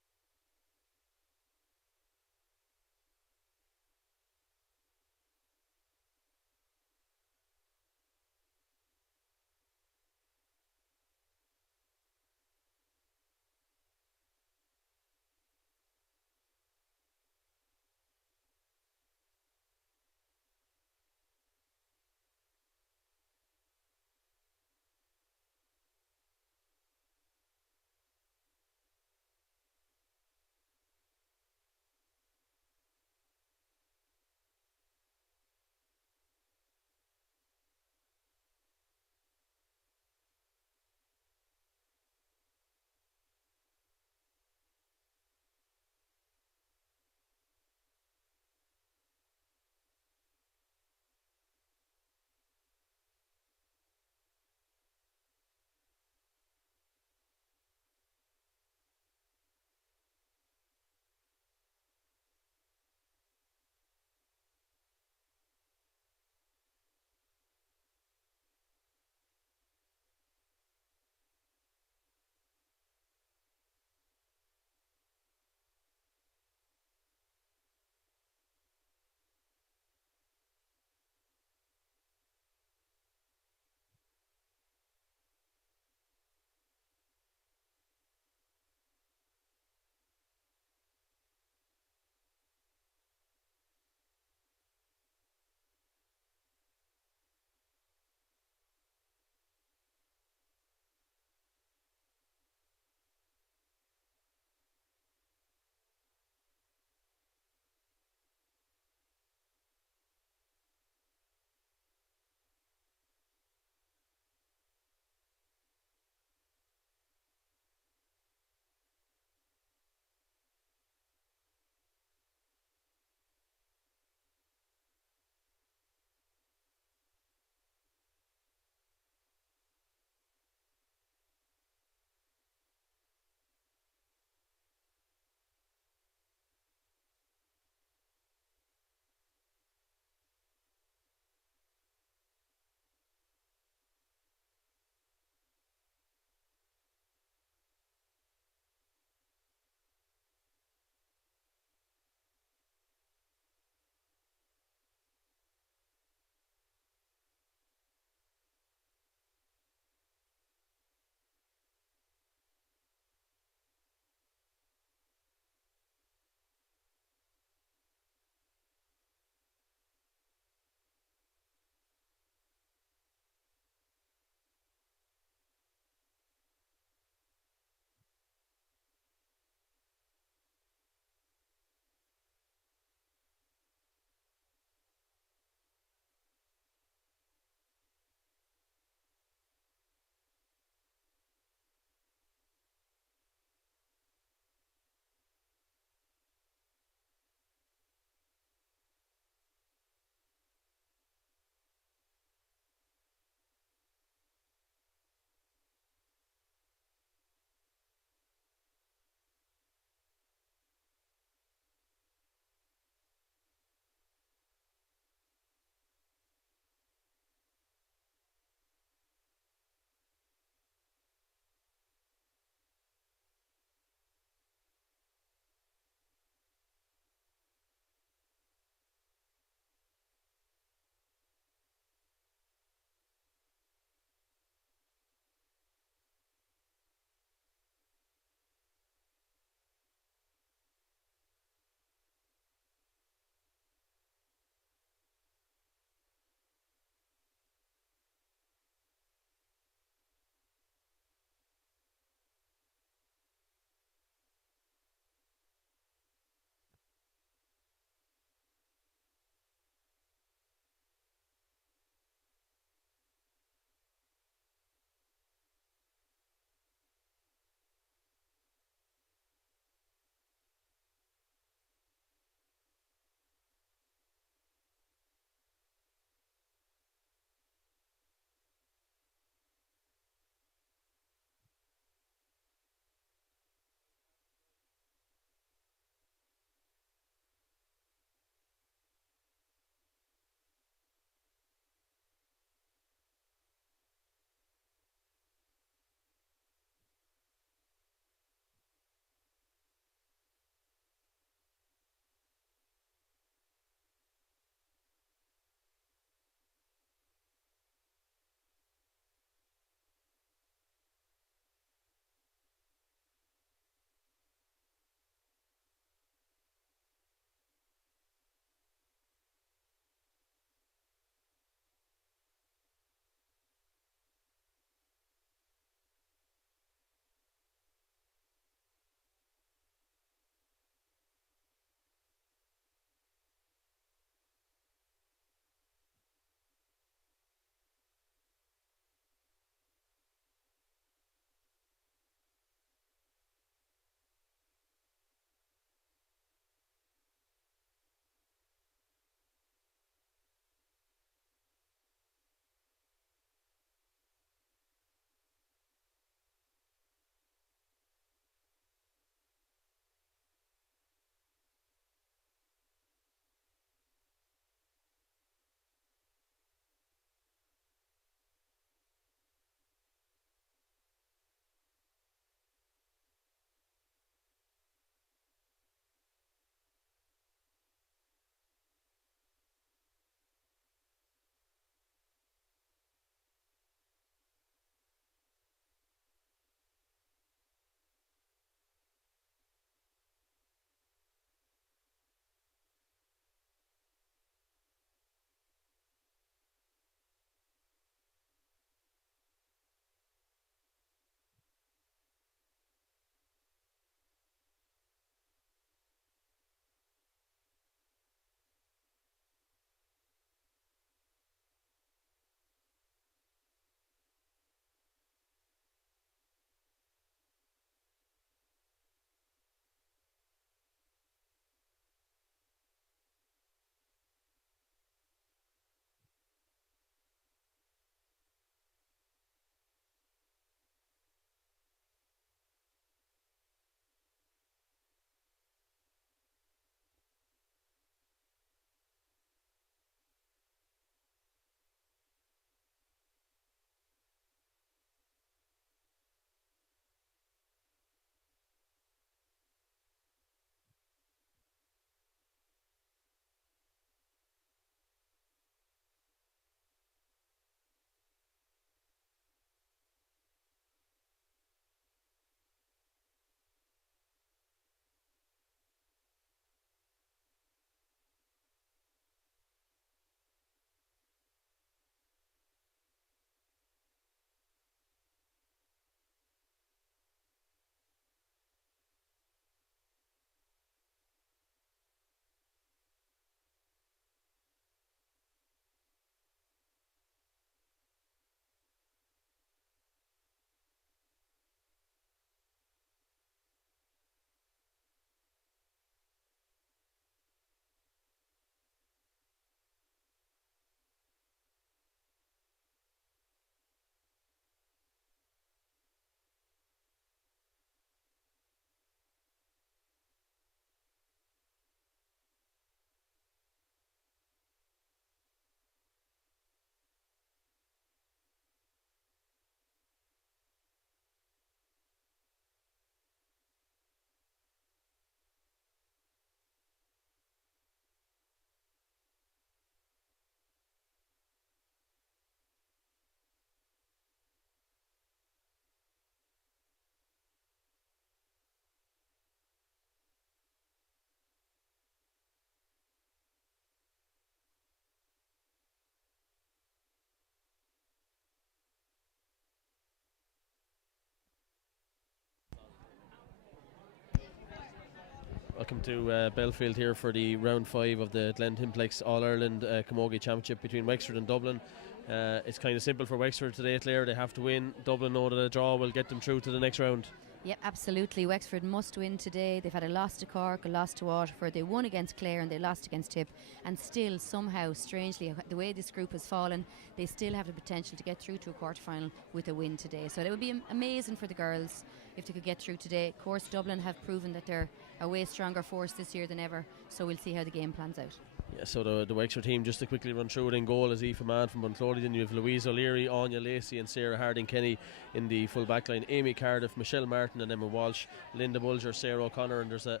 welcome to Belfield here for the round 5 of the Glen Dimplex All-Ireland Camogie Championship between Wexford and Dublin. It's kind of simple for Wexford today, Claire. They have to win. Dublin know that a draw will get them through to the next round. Yeah, absolutely. Wexford must win today. They've had a loss to Cork, a loss to Waterford. They won against Clare and they lost against Tip. And still, somehow, strangely, the way this group has fallen, they still have the potential to get through to a quarter-final with a win today. So it would be amazing for the girls if they could get through today. Of course, Dublin have proven that they're a way stronger force this year than ever. So we'll see how the game plans out. Yeah, so the Wexford team, just to quickly run through it, in goal is Aoife Mann from Bunclody. Then you have Louise O'Leary, Anya Lacey and Sarah Harding-Kenny in the full back line. Amy Cardiff, Michelle Martin and Emma Walsh, Linda Bulger, Sarah O'Connor, and there's a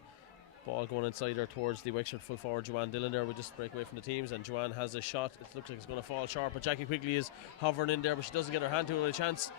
ball going inside her towards the Wexford full forward Joanne Dillon there. We just break away from the teams and Joanne has a shot. It looks like it's going to fall short, but Jackie Quigley is hovering in there, but she doesn't get her hand to it with a chance,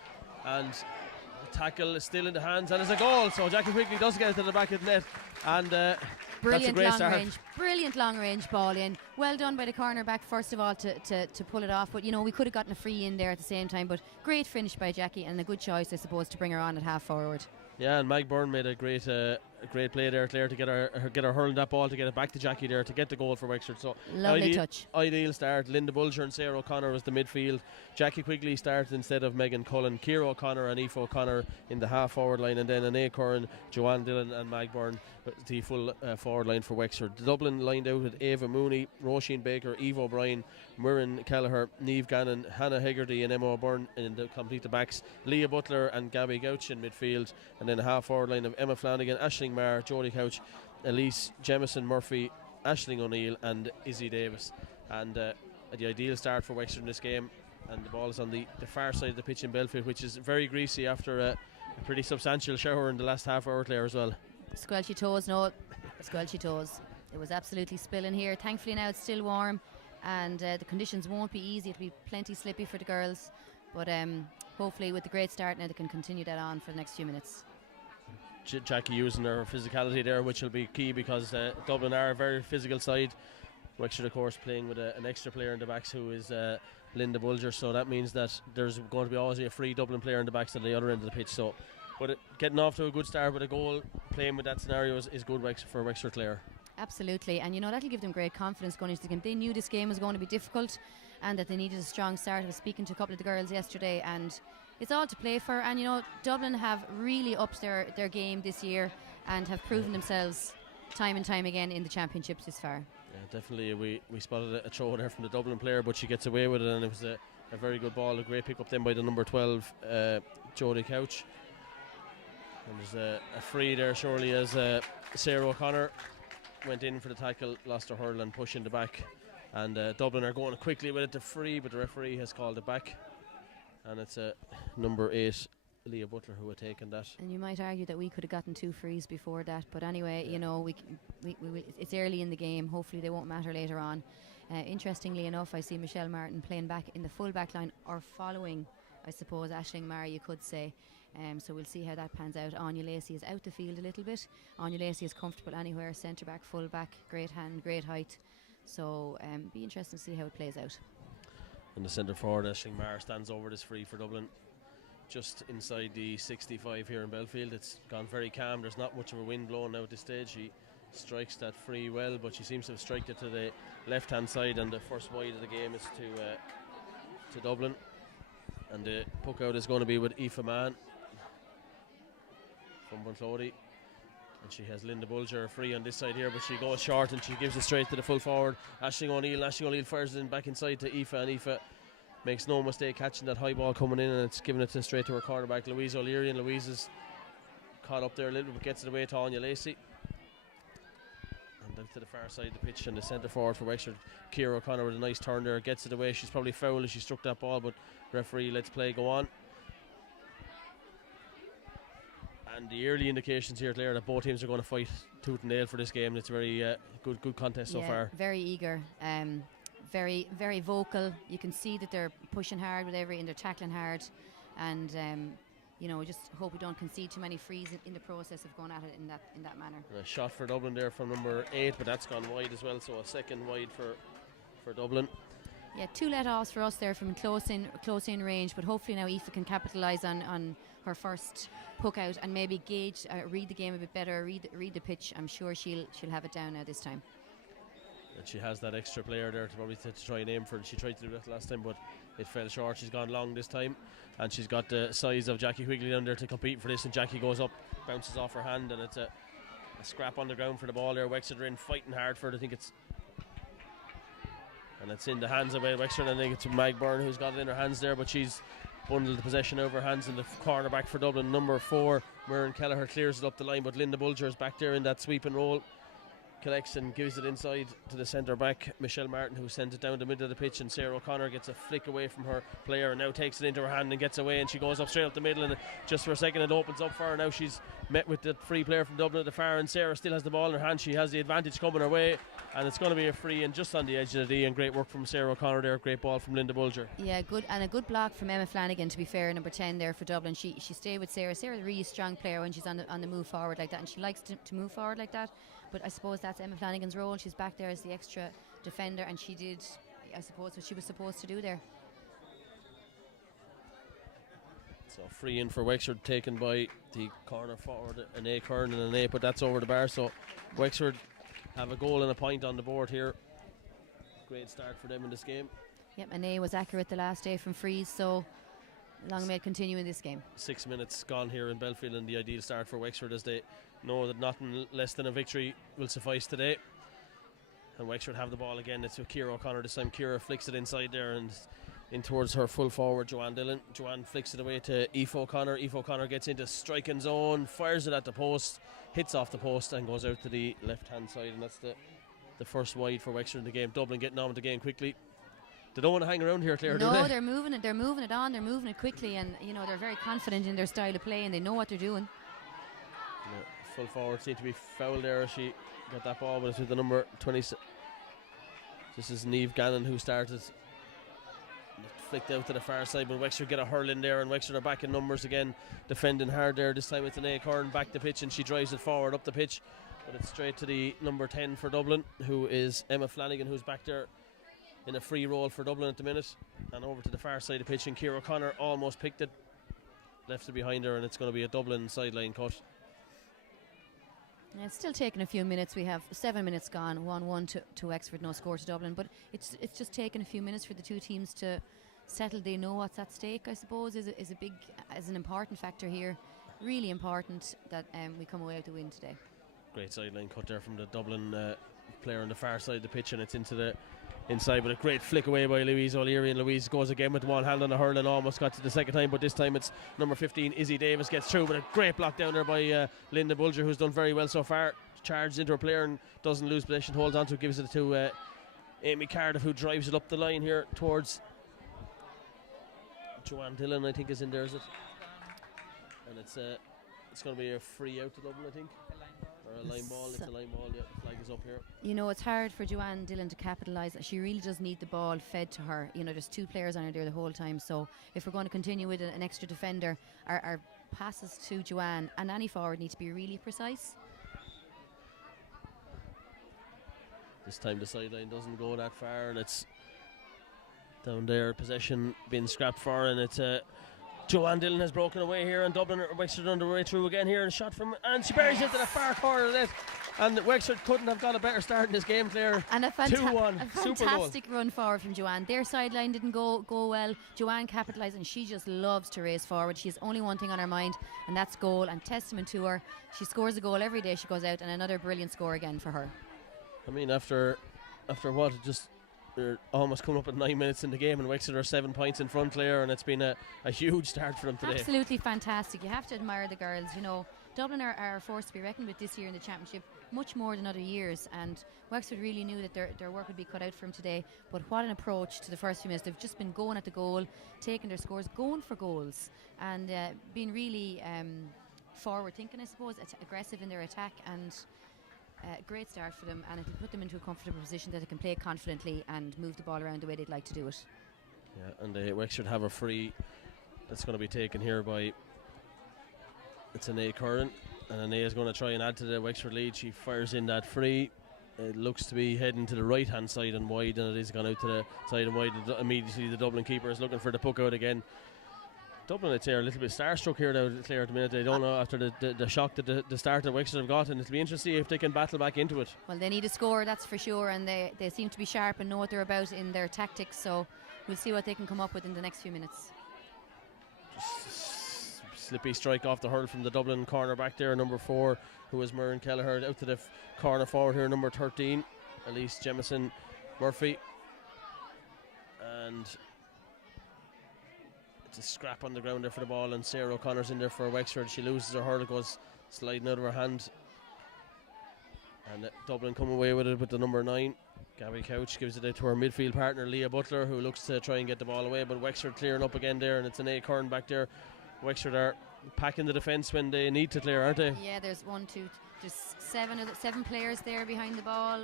and the tackle is still in the hands and it's a goal. So Jackie Quigley does get it to the back of the net, and brilliant long range ball in. Well done by the cornerback, first of all, to pull it off. But you know, we could have gotten a free in there at the same time. But great finish by Jackie and a good choice, I suppose, to bring her on at half forward. Yeah, and Mag Byrne made a great play there, Claire, to get her hurling that ball to get it back to Jackie there to get the goal for Wexford. So lovely touch. Ideal start. Linda Bulger and Sarah O'Connor was the midfield. Jackie Quigley started instead of Megan Cullen. Ciara O'Connor and Aoife O'Connor in the half forward line, and then Anae Curran, Joanne Dillon and Mag Byrne the full forward line for Wexford. Dublin lined out with Ava Mooney, Roisin Baker, Eve O'Brien, Muireann Kelleher, Niamh Gannon, Hannah Hegarty and Emma O'Byrne in the complete the backs. Leah Butler and Gabby Gouch in midfield, and then a half forward line of Emma Flanagan, Aisling Marr, Jodie Couch, Elise Jemison Murphy, Aisling O'Neill and Izzy Davis. And the ideal start for Wexford in this game, and the ball is on the far side of the pitch in Belfield, which is very greasy after a pretty substantial shower in the last half hour there as well. Squelchy toes, no, squelchy toes. It was absolutely spilling here. Thankfully now it's still warm, and the conditions won't be easy. It'll be plenty slippy for the girls, but hopefully with the great start now they can continue that on for the next few minutes. Jackie using her physicality there, which will be key, because Dublin are a very physical side. Wexford of course playing with an extra player in the backs who is Linda Bulger, so that means that there's going to be always a free Dublin player in the backs at the other end of the pitch. So but getting off to a good start with a goal, playing with that scenario is good for Wexford, Clare. Absolutely, and you know that'll give them great confidence going into the game. They knew this game was going to be difficult and that they needed a strong start. I was speaking to a couple of the girls yesterday, and it's all to play for. And you know, Dublin have really upped their game this year and have proven themselves time and time again in the championships this far. Yeah, definitely. We spotted a throw there from the Dublin player, but she gets away with it, and it was a very good ball, a great pick up then by the number 12 Jodie Couch. And there's a free there surely, as Sarah O'Connor went in for the tackle, lost her hurl and push in the back, and Dublin are going quickly with it to free, but the referee has called it back, and it's number 8 Leah Butler who had taken that. And you might argue that we could have gotten 2 frees before that, but anyway, you know, it's early in the game. Hopefully they won't matter later on. Interestingly enough, I see Michelle Martin playing back in the full back line, or following, I suppose, Aisling Marr, you could say. So we'll see how that pans out. Anya Lacey is out the field a little bit. Anya Lacey is comfortable anywhere, centre back, full back, great hand, great height. So be interesting to see how it plays out. And the centre forward, Aisling Marr, stands over this free for Dublin, just inside the 65 here in Belfield. It's gone very calm. There's not much of a wind blowing now at this stage. She strikes that free well, but she seems to have struck it to the left hand side, and the first wide of the game is to Dublin. And the puck out is going to be with Aoife Mann from Bunclody, and she has Linda Bulger free on this side here, but she goes short and she gives it straight to the full forward Aisling O'Neill. Aisling O'Neill fires it in back inside to Aoife, and Aoife makes no mistake catching that high ball coming in, and it's giving it straight to her cornerback Louise O'Leary, and Louise is caught up there a little bit, but gets it away to Anya Lacey, and then to the far side of the pitch, and the centre forward for Wexford, Ciara O'Connor, with a nice turn there, gets it away. She's probably fouled as she struck that ball, but referee lets play go on. And the early indications here, Claire, that both teams are going to fight tooth and nail for this game. It's a very good contest so far. Very eager, very, very vocal. You can see that they're pushing hard with and they're tackling hard, and you know, just hope we don't concede too many frees in the process of going at it in that manner. And a shot for Dublin there from number 8, but that's gone wide as well, so a second wide for Dublin. Yeah, 2 let-offs for us there from close in range, but hopefully now Aoife can capitalise on her first puck out and maybe gauge, read the game a bit better, read the pitch. I'm sure she'll have it down now this time. And she has that extra player there to probably to try and aim for, and she tried to do that last time, but it fell short. She's gone long this time, and she's got the size of Jackie Quigley down there to compete for this, and Jackie goes up, bounces off her hand, and it's a scrap on the ground for the ball there. Wexford are in fighting hard for it. I think it's in the hands of Wexford, and I think it's Magburn who's got it in her hands there, but she's bundled the possession over her hands, and the cornerback for Dublin, number 4, Muireann Kelleher, clears it up the line, but Linda Bulger is back there in that sweeping role, collects and gives it inside to the centre back, Michelle Martin, who sends it down the middle of the pitch, and Sarah O'Connor gets a flick away from her player and now takes it into her hand and gets away, and she goes up straight up the middle, and just for a second it opens up for her. Now she's met with the free player from Dublin at the far, and Sarah still has the ball in her hand. She has the advantage coming her way, and it's going to be a free and just on the edge of the D, and great work from Sarah O'Connor there. Great ball from Linda Bulger. Yeah, good, and a good block from Emma Flanagan, to be fair, number 10 there for Dublin. She stayed with Sarah. Sarah's a really strong player when she's on the move forward like that, and she likes to move forward like that, but I suppose that's Emma Flanagan's role. She's back there as the extra defender, and she did, I suppose, what she was supposed to do there. So free in for Wexford, taken by the corner forward, an A Kern and an A, but that's over the bar. So Wexford have a goal and a point on the board here. Great start for them in this game. Yep, and A was accurate the last day from frees, so long may it continue in this game. 6 minutes gone here in Belfield, and the ideal start for Wexford, as they know that nothing less than a victory will suffice today. And Wexford have the ball again. It's with Ciara O'Connor this time. Ciara flicks it inside there and in towards her full forward, Joanne Dillon. Joanne flicks it away to Aoife O'Connor. Aoife O'Connor gets into striking zone, fires it at the post, hits off the post and goes out to the left hand side, and that's the first wide for Wexford in the game. Dublin getting on with the game quickly. They don't want to hang around here, Claire, no, do they? they're moving it on, they're moving it quickly, and they're very confident in their style of play, and they know what they're doing. No, full forward seemed to be fouled there. She got that ball, but it's with the number 20. This is Niamh Gannon who started. Flicked out to the far side, but Wexford get a hurl in there, and Wexford are back in numbers again, defending hard there. This time it's an Acorn back the pitch, and she drives it forward up the pitch, but it's straight to the number 10 for Dublin, who is Emma Flanagan, who's back there in a free role for Dublin at the minute, and over to the far side of the pitch, and Ciara O'Connor almost picked it, left it behind her, and it's going to be a Dublin sideline cut. It's still taking a few minutes. We have 7 minutes gone, 1-1 to Wexford, no score to Dublin, but it's just taken a few minutes for the two teams to settle. They know what's at stake, I suppose, is an important factor here. Really important that we come away with the win today. Great sideline cut there from the Dublin player on the far side of the pitch, and it's into the inside, but a great flick away by Louise O'Leary, and Louise goes again with one hand on the hurl and almost got to the second time, but this time it's number 15 Izzy Davis gets through, but a great block down there by Linda Bulger, who's done very well so far. Charges into her player and doesn't lose possession, holds on to it, gives it to Amy Cardiff, who drives it up the line here towards Joanne Dillon, I think is in there, is it? And it's going to be a free out to Dublin, I think. Or a line ball. It's a line ball, yeah. The flag is up here. It's hard for Joanne Dillon to capitalise. She really does need the ball fed to her. There's two players on her there the whole time. So if we're going to continue with an extra defender, our passes to Joanne and any forward need to be really precise. This time the sideline doesn't go that far, and it's down there. Possession being scrapped for her, and it's Joanne Dillon has broken away here, and Dublin Wexford on the way through again here, and a shot from, and she buries it to the far corner of it, and Wexford couldn't have got a better start in this game, Claire. And a 2-1, fantastic run forward from Joanne. Their sideline didn't go well. Joanne capitalised, and she just loves to race forward. She has only one thing on her mind, and that's goal, and testament to her. She scores a goal every day she goes out, and another brilliant score again for her. I mean, after what, they're almost coming up at 9 minutes in the game, and Wexford are 7 points in front, Claire, and it's been a huge start for them today. Absolutely fantastic. You have to admire the girls. Dublin are a force to be reckoned with this year in the championship, much more than other years, and Wexford really knew that their work would be cut out for them today. But what an approach to the first few minutes. They've just been going at the goal, taking their scores, going for goals, and being really forward thinking, I suppose, aggressive in their attack, and great start for them, and it'll put them into a comfortable position that they can play confidently and move the ball around the way they'd like to do it. Yeah, and Wexford have a free that's going to be taken here by, it's an A Curran, and an A is going to try and add to the Wexford lead. She fires in that free, It looks to be heading to the right hand side and wide, and it is gone out to the side and wide. Immediately the Dublin keeper is looking for the puck out again. Dublin, I'd say, are a little bit starstruck here now, Claire, at the minute. They don't know after the shock that the start that Wexford have got, and it'll be interesting to see if they can battle back into it. Well, they need a score, that's for sure, and they seem to be sharp and know what they're about in their tactics, so we'll see what they can come up with in the next few minutes. Just slippy strike off the hurl from the Dublin corner back there, number 4, who is Murren Kelleher, out to the corner forward here, number 13, Elise Jemison Murphy. And it's a scrap on the ground there for the ball, and Sarah O'Connor's in there for Wexford. She loses her hurl, it goes sliding out of her hand, and Dublin come away with it with the number 9. Gabby Couch gives it out to her midfield partner Leah Butler, who looks to try and get the ball away, but Wexford clearing up again there, and it's an acorn back there. Wexford are packing the defence when they need to clear, aren't they? Yeah, there's just seven players there behind the ball,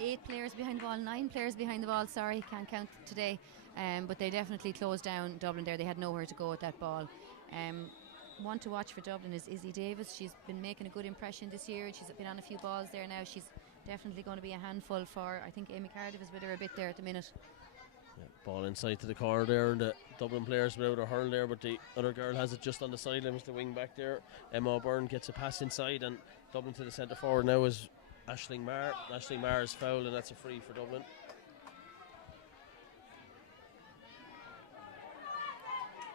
8 players behind the ball, 9 players behind the ball, sorry, can't count today. But they definitely closed down Dublin there. They had nowhere to go with that ball. One to watch for Dublin is Izzy Davis. She's been making a good impression this year. She's been on a few balls there now. She's definitely going to be a handful for, I think Amy Cardiff is with her a bit there at the minute. Yeah, ball inside to the corner there, and the Dublin players without a hurl there, but the other girl has it just on the sideline with the wing back there. Emma Byrne gets a pass inside, and Dublin to the centre forward now is Aisling Marr. Aisling Marr is foul, and that's a free for Dublin.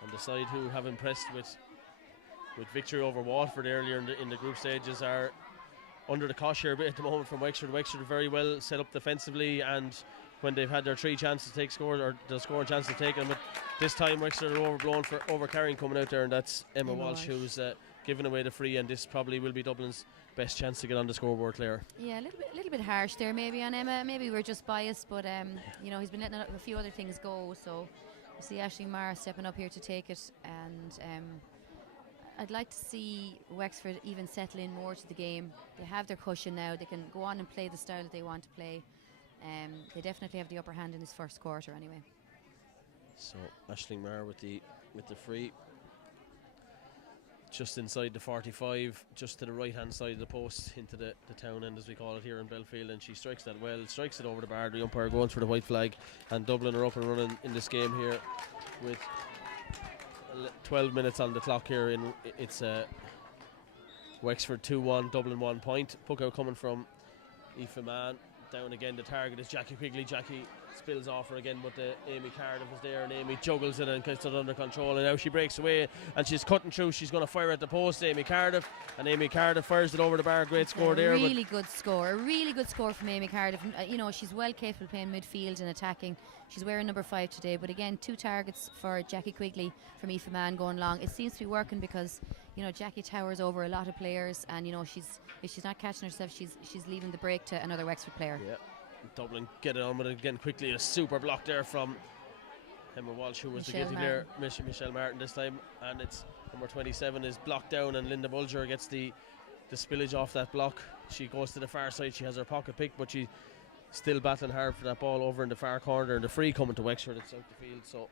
And the side who have impressed with victory over Waterford earlier in the group stages are under the cosh here a bit at the moment from Wexford. Wexford very well set up defensively, and when they've had their 3 chances to take scores, or the scoring chance to take them, but this time Wexford are overblown for overcarrying coming out there, and that's Emma Walsh who's giving away the free, and this probably will be Dublin's best chance to get on the scoreboard, Claire. Yeah, a little bit harsh there maybe on Emma. Maybe we're just biased, but he's been letting a few other things go, so you see Aisling Marr stepping up here to take it, and I'd like to see Wexford even settle in more to the game. They have their cushion now. They can go on and play the style that they want to play. They definitely have the upper hand in this first quarter anyway. So Aisling Marr with the free, just inside the 45, just to the right hand side of the post, into the town end as we call it here in Belfield, and she strikes that well, strikes it over the bar. The umpire going for the white flag, and Dublin are up and running in this game here with 12 minutes on the clock here. It's Wexford 2-1, Dublin 1 point. Puck out coming from Aoife Mann. Down again, the target is Jackie Quigley. Jackie spills off her again, but Amy Cardiff is there, and Amy juggles it and gets it under control, and now she breaks away and she's cutting through. She's going to fire at the post, Amy Cardiff, and Amy Cardiff fires it over the bar. Great score there. A really good score from Amy Cardiff. She's well capable of playing midfield and attacking. She's wearing number 5 today, but again, 2 targets for Jackie Quigley from Aoife Mann going long. It seems to be working because Jackie towers over a lot of players, and if she's not catching herself, she's leaving the break to another Wexford player. Yeah, Dublin get it on with it again quickly. A super block there from Emma Walsh, who was the guilty player, Michelle Martin this time, and it's number 27 is blocked down, and Linda Bulger gets the spillage off that block. She goes to the far side. She has her pocket pick, but she still battling hard for that ball over in the far corner, and the free coming to Wexford. It's out the field, so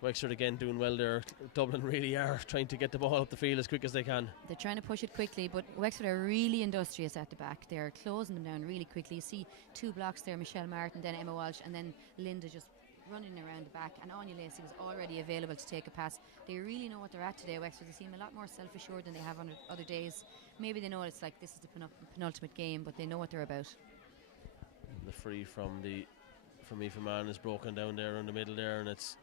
Wexford again doing well there. Dublin really are trying to get the ball up the field as quick as they can. They're trying to push it quickly, but Wexford are really industrious at the back. They're closing them down really quickly. You see 2 blocks there, Michelle Martin, then Emma Walsh, and then Linda just running around the back, and Anya Lacey was already available to take a pass. They really know what they're at today, Wexford. They seem a lot more self-assured than they have on other days. Maybe they know it's like this is the penultimate game, but they know what they're about. The free from Aoife Mann is broken down there in the middle there, and it's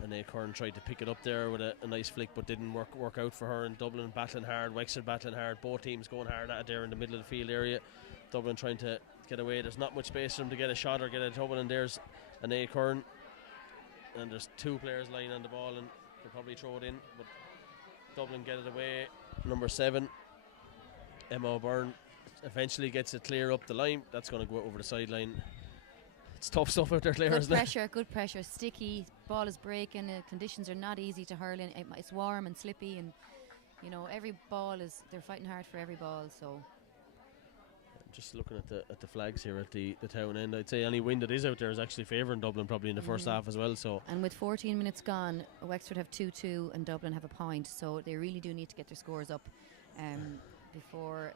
an Acorn tried to pick it up there with a nice flick, but didn't work out for her. And Dublin battling hard, Wexford battling hard, both teams going hard at it there in the middle of the field area. Dublin trying to get away. There's not much space for them to get a shot or get a double, and there's an Acorn, and there's 2 players lying on the ball, and they'll probably throw it in, but Dublin get it away. Number 7 Emma O'Byrne eventually gets it clear up the line. That's going to go over the sideline. It's tough stuff out there, Claire, isn't it? Good pressure, sticky, ball is breaking, conditions are not easy to hurl in. It's warm and slippy, and every ball they're fighting hard for every ball. So just looking at the flags here at the town end, I'd say any wind that is out there is actually favouring Dublin probably in the first half as well. So, and with 14 minutes gone, Wexford have 2-2 and Dublin have a point, so they really do need to get their scores up before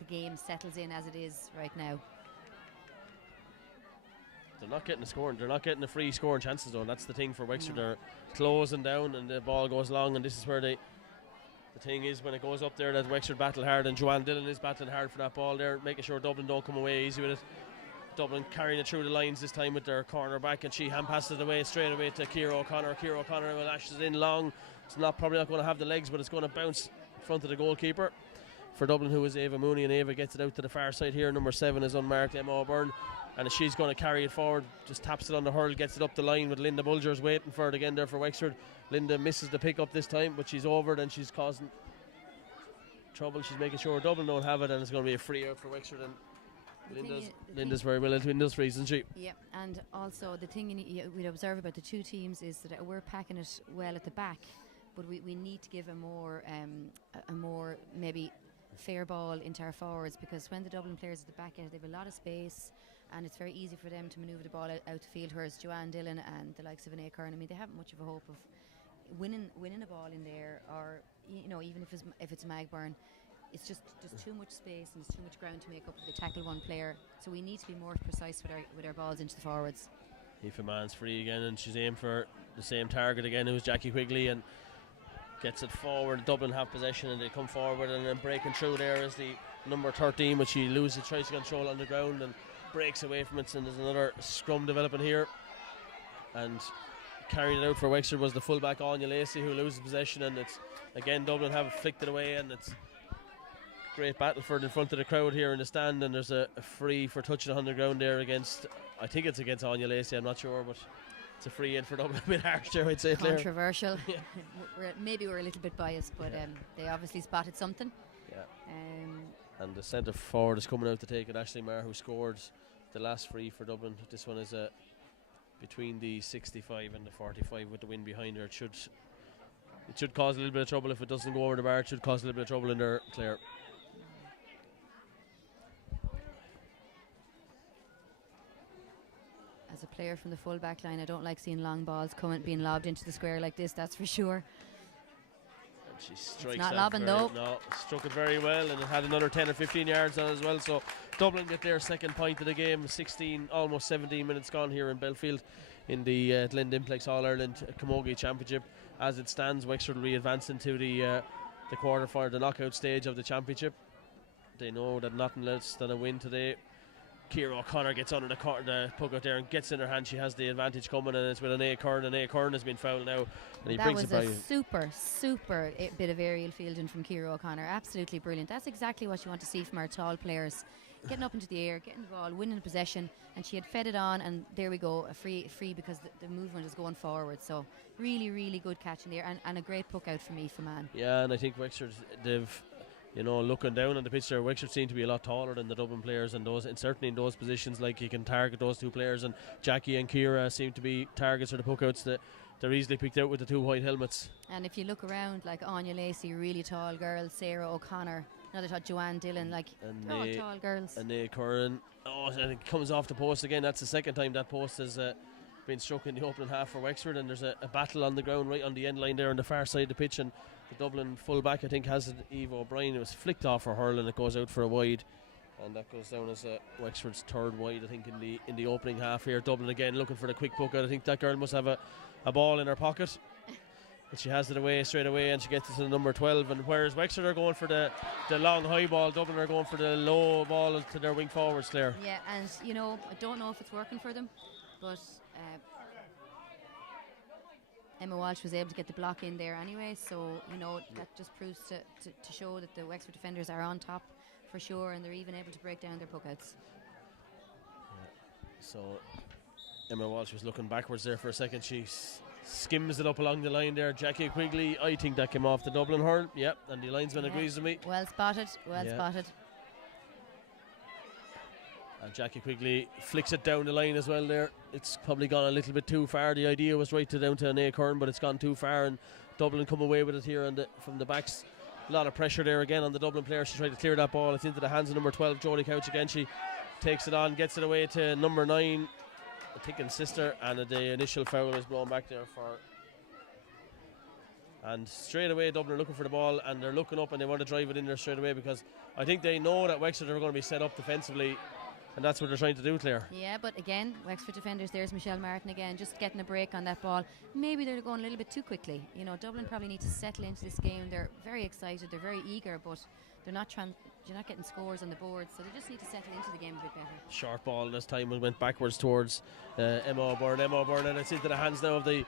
the game settles in as it is right now. They're not getting the scoring. They're not getting the free scoring chances though. And that's the thing for Wexford. They're closing down, and the ball goes long. And this is where the thing is, when it goes up there, that Wexford battle hard, and Joanne Dillon is battling hard for that ball there, making sure Dublin don't come away easy with it. Dublin carrying it through the lines this time with their corner back, and she hand passes it away straight away to Ciara O'Connor. Ciara O'Connor will lash it in long. It's probably not going to have the legs, but it's going to bounce in front of the goalkeeper for Dublin, who is Ava Mooney, and Ava gets it out to the far side here. Number 7 is unmarked, Emma O'Byrne, and she's going to carry it forward, just taps it on the hurl, gets it up the line with Linda Bulgers waiting for it again there for Wexford. Linda misses the pick up this time, but she's over it and she's causing trouble. She's making sure Dublin don't have it, and it's going to be a free out for Wexford. And Linda's very well into industries, isn't she? Yeah, and also the thing we'd observe about the two teams is that we're packing it well at the back, but we need to give a more maybe fair ball into our forwards, because when the Dublin players at the back end, they have a lot of space, and it's very easy for them to manoeuvre the ball out the field, whereas Joanne Dillon and the likes of an Kern, I mean, they haven't much of a hope of winning a ball in there, or even if it's Magburn. It's just too much space and there's too much ground to make up if they tackle one player. So we need to be more precise with our balls into the forwards. Aoife Mann's free again, and she's aimed for the same target again, who's Jackie Quigley, and gets it forward. Dublin have possession and they come forward, and then breaking through there is the number 13, but she loses, tries to control on the ground and breaks away from it, and there's another scrum developing here. And carrying it out for Wexford was the fullback Anya Lacey, who loses possession, and it's again Dublin have flicked it away, and it's great battle for it in front of the crowd here in the stand, and there's a free for touching on the ground there against, I think it's against Anya Lacey, I'm not sure, but it's a free in for Dublin. A bit harsh there, I'd say. Controversial. Yeah. Maybe we're a little bit biased, but they obviously spotted something. Yeah. And the centre forward is coming out to take it, Ashley Marr, who scored the last free for Dublin. This one is between the 65 and the 45 with the wind behind her. It should cause a little bit of trouble if it doesn't go over the bar. It should cause a little bit of trouble in there, Claire. As a player from the full back line, I don't like seeing long balls being lobbed into the square like this, that's for sure. And she strikes, it's not lobbing though. No, struck it very well, and it had another 10 or 15 yards on it as well. So Dublin get their second point of the game. 16, almost 17 minutes gone here in Belfield in the Glen Dimplex All-Ireland Camogie Championship. As it stands, Wexford will be advancing to the quarter-final, the knockout stage of the championship. They know that nothing less than a win today. Ciara O'Connor gets under the puck out there and gets in her hand. She has the advantage coming, and it's with an Kern, and Kern has been fouled now, and he that brings was it by. A super bit of aerial fielding from Ciara O'Connor. Absolutely brilliant. That's exactly what you want to see from our tall players, getting up into the air, getting the ball, winning possession, and she had fed it on, and there we go, a free because the movement is going forward. So really good catch in there, and a great puck out from Aoife Mann. Yeah, and I think Wexford, they've, looking down on the pitch there, Wexford seem to be a lot taller than the Dublin players, and certainly in those positions, like, you can target those two players, and Jackie and Ciara seem to be targets for the puckouts that they're easily picked out with the two white helmets. And if you look around, like Anya Lacey, really tall girl, Sarah O'Connor, another thought Joanne Dillon, like, they're all tall girls. And Curran, and it comes off the post again. That's the second time that post has been struck in the opening half for Wexford, and there's a battle on the ground right on the end line there on the far side of the pitch, and the Dublin full back, I think, has it, Eva O'Brien. It was flicked off her hurl, and it goes out for a wide, and that goes down as Wexford's third wide, I think, in the opening half here. Dublin again looking for the quick puck out. I think that girl must have a ball in her pocket, and she has it away straight away, and she gets it to the number 12. And whereas Wexford are going for the long high ball, Dublin are going for the low ball to their wing forwards, Claire. Yeah, and I don't know if it's working for them, but Emma Walsh was able to get the block in there anyway, so that just proves to show that the Wexford defenders are on top for sure, and they're even able to break down their puckouts. So Emma Walsh was looking backwards there for a second. She skims it up along the line there. Jackie Quigley, I think that came off the Dublin hurl. Yep, and the linesman agrees with me. Well spotted. And Jackie Quigley flicks it down the line as well there. It's probably gone a little bit too far. The idea was right down to an Kern, but it's gone too far, and Dublin come away with it here from the backs. A lot of pressure there again on the Dublin player. She tried to clear that ball. It's into the hands of number 12, Jodie Couch again. She takes it on, gets it away to number 9, I think, and sister, and the initial foul is blown back there for And straight away Dublin are looking for the ball, and they're looking up and they want to drive it in there straight away, because I think they know that Wexford are going to be set up defensively, and that's what they're trying to do, Claire. Yeah, but again, Wexford defenders, there's Michelle Martin again, just getting a break on that ball. Maybe they're going a little bit too quickly. You know, Dublin probably need to settle into this game. They're very excited, they're very eager, but they're not you're not getting scores on the board, so they just need to settle into the game a bit better. Short ball this time, it went backwards towards Emma O'Byrne, and it's into the hands now of the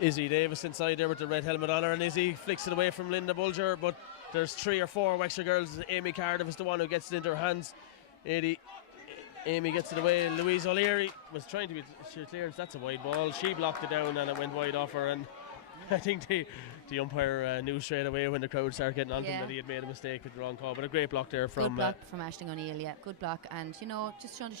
Izzy Davis inside there with the red helmet on her, and Izzy flicks it away from Linda Bulger, but there's 3 or 4 Wexford girls. Amy Cardiff is the one who gets it into her hands. Amy gets it away. Louise O'Leary was trying to be clearance. That's a wide ball. She blocked it down and it went wide off her, and I think the umpire knew straight away when the crowd started getting on to him that he had made a mistake with the wrong call. But a great block there from good block from Aisling O'Neill. Yeah, good block, and you know, just trying to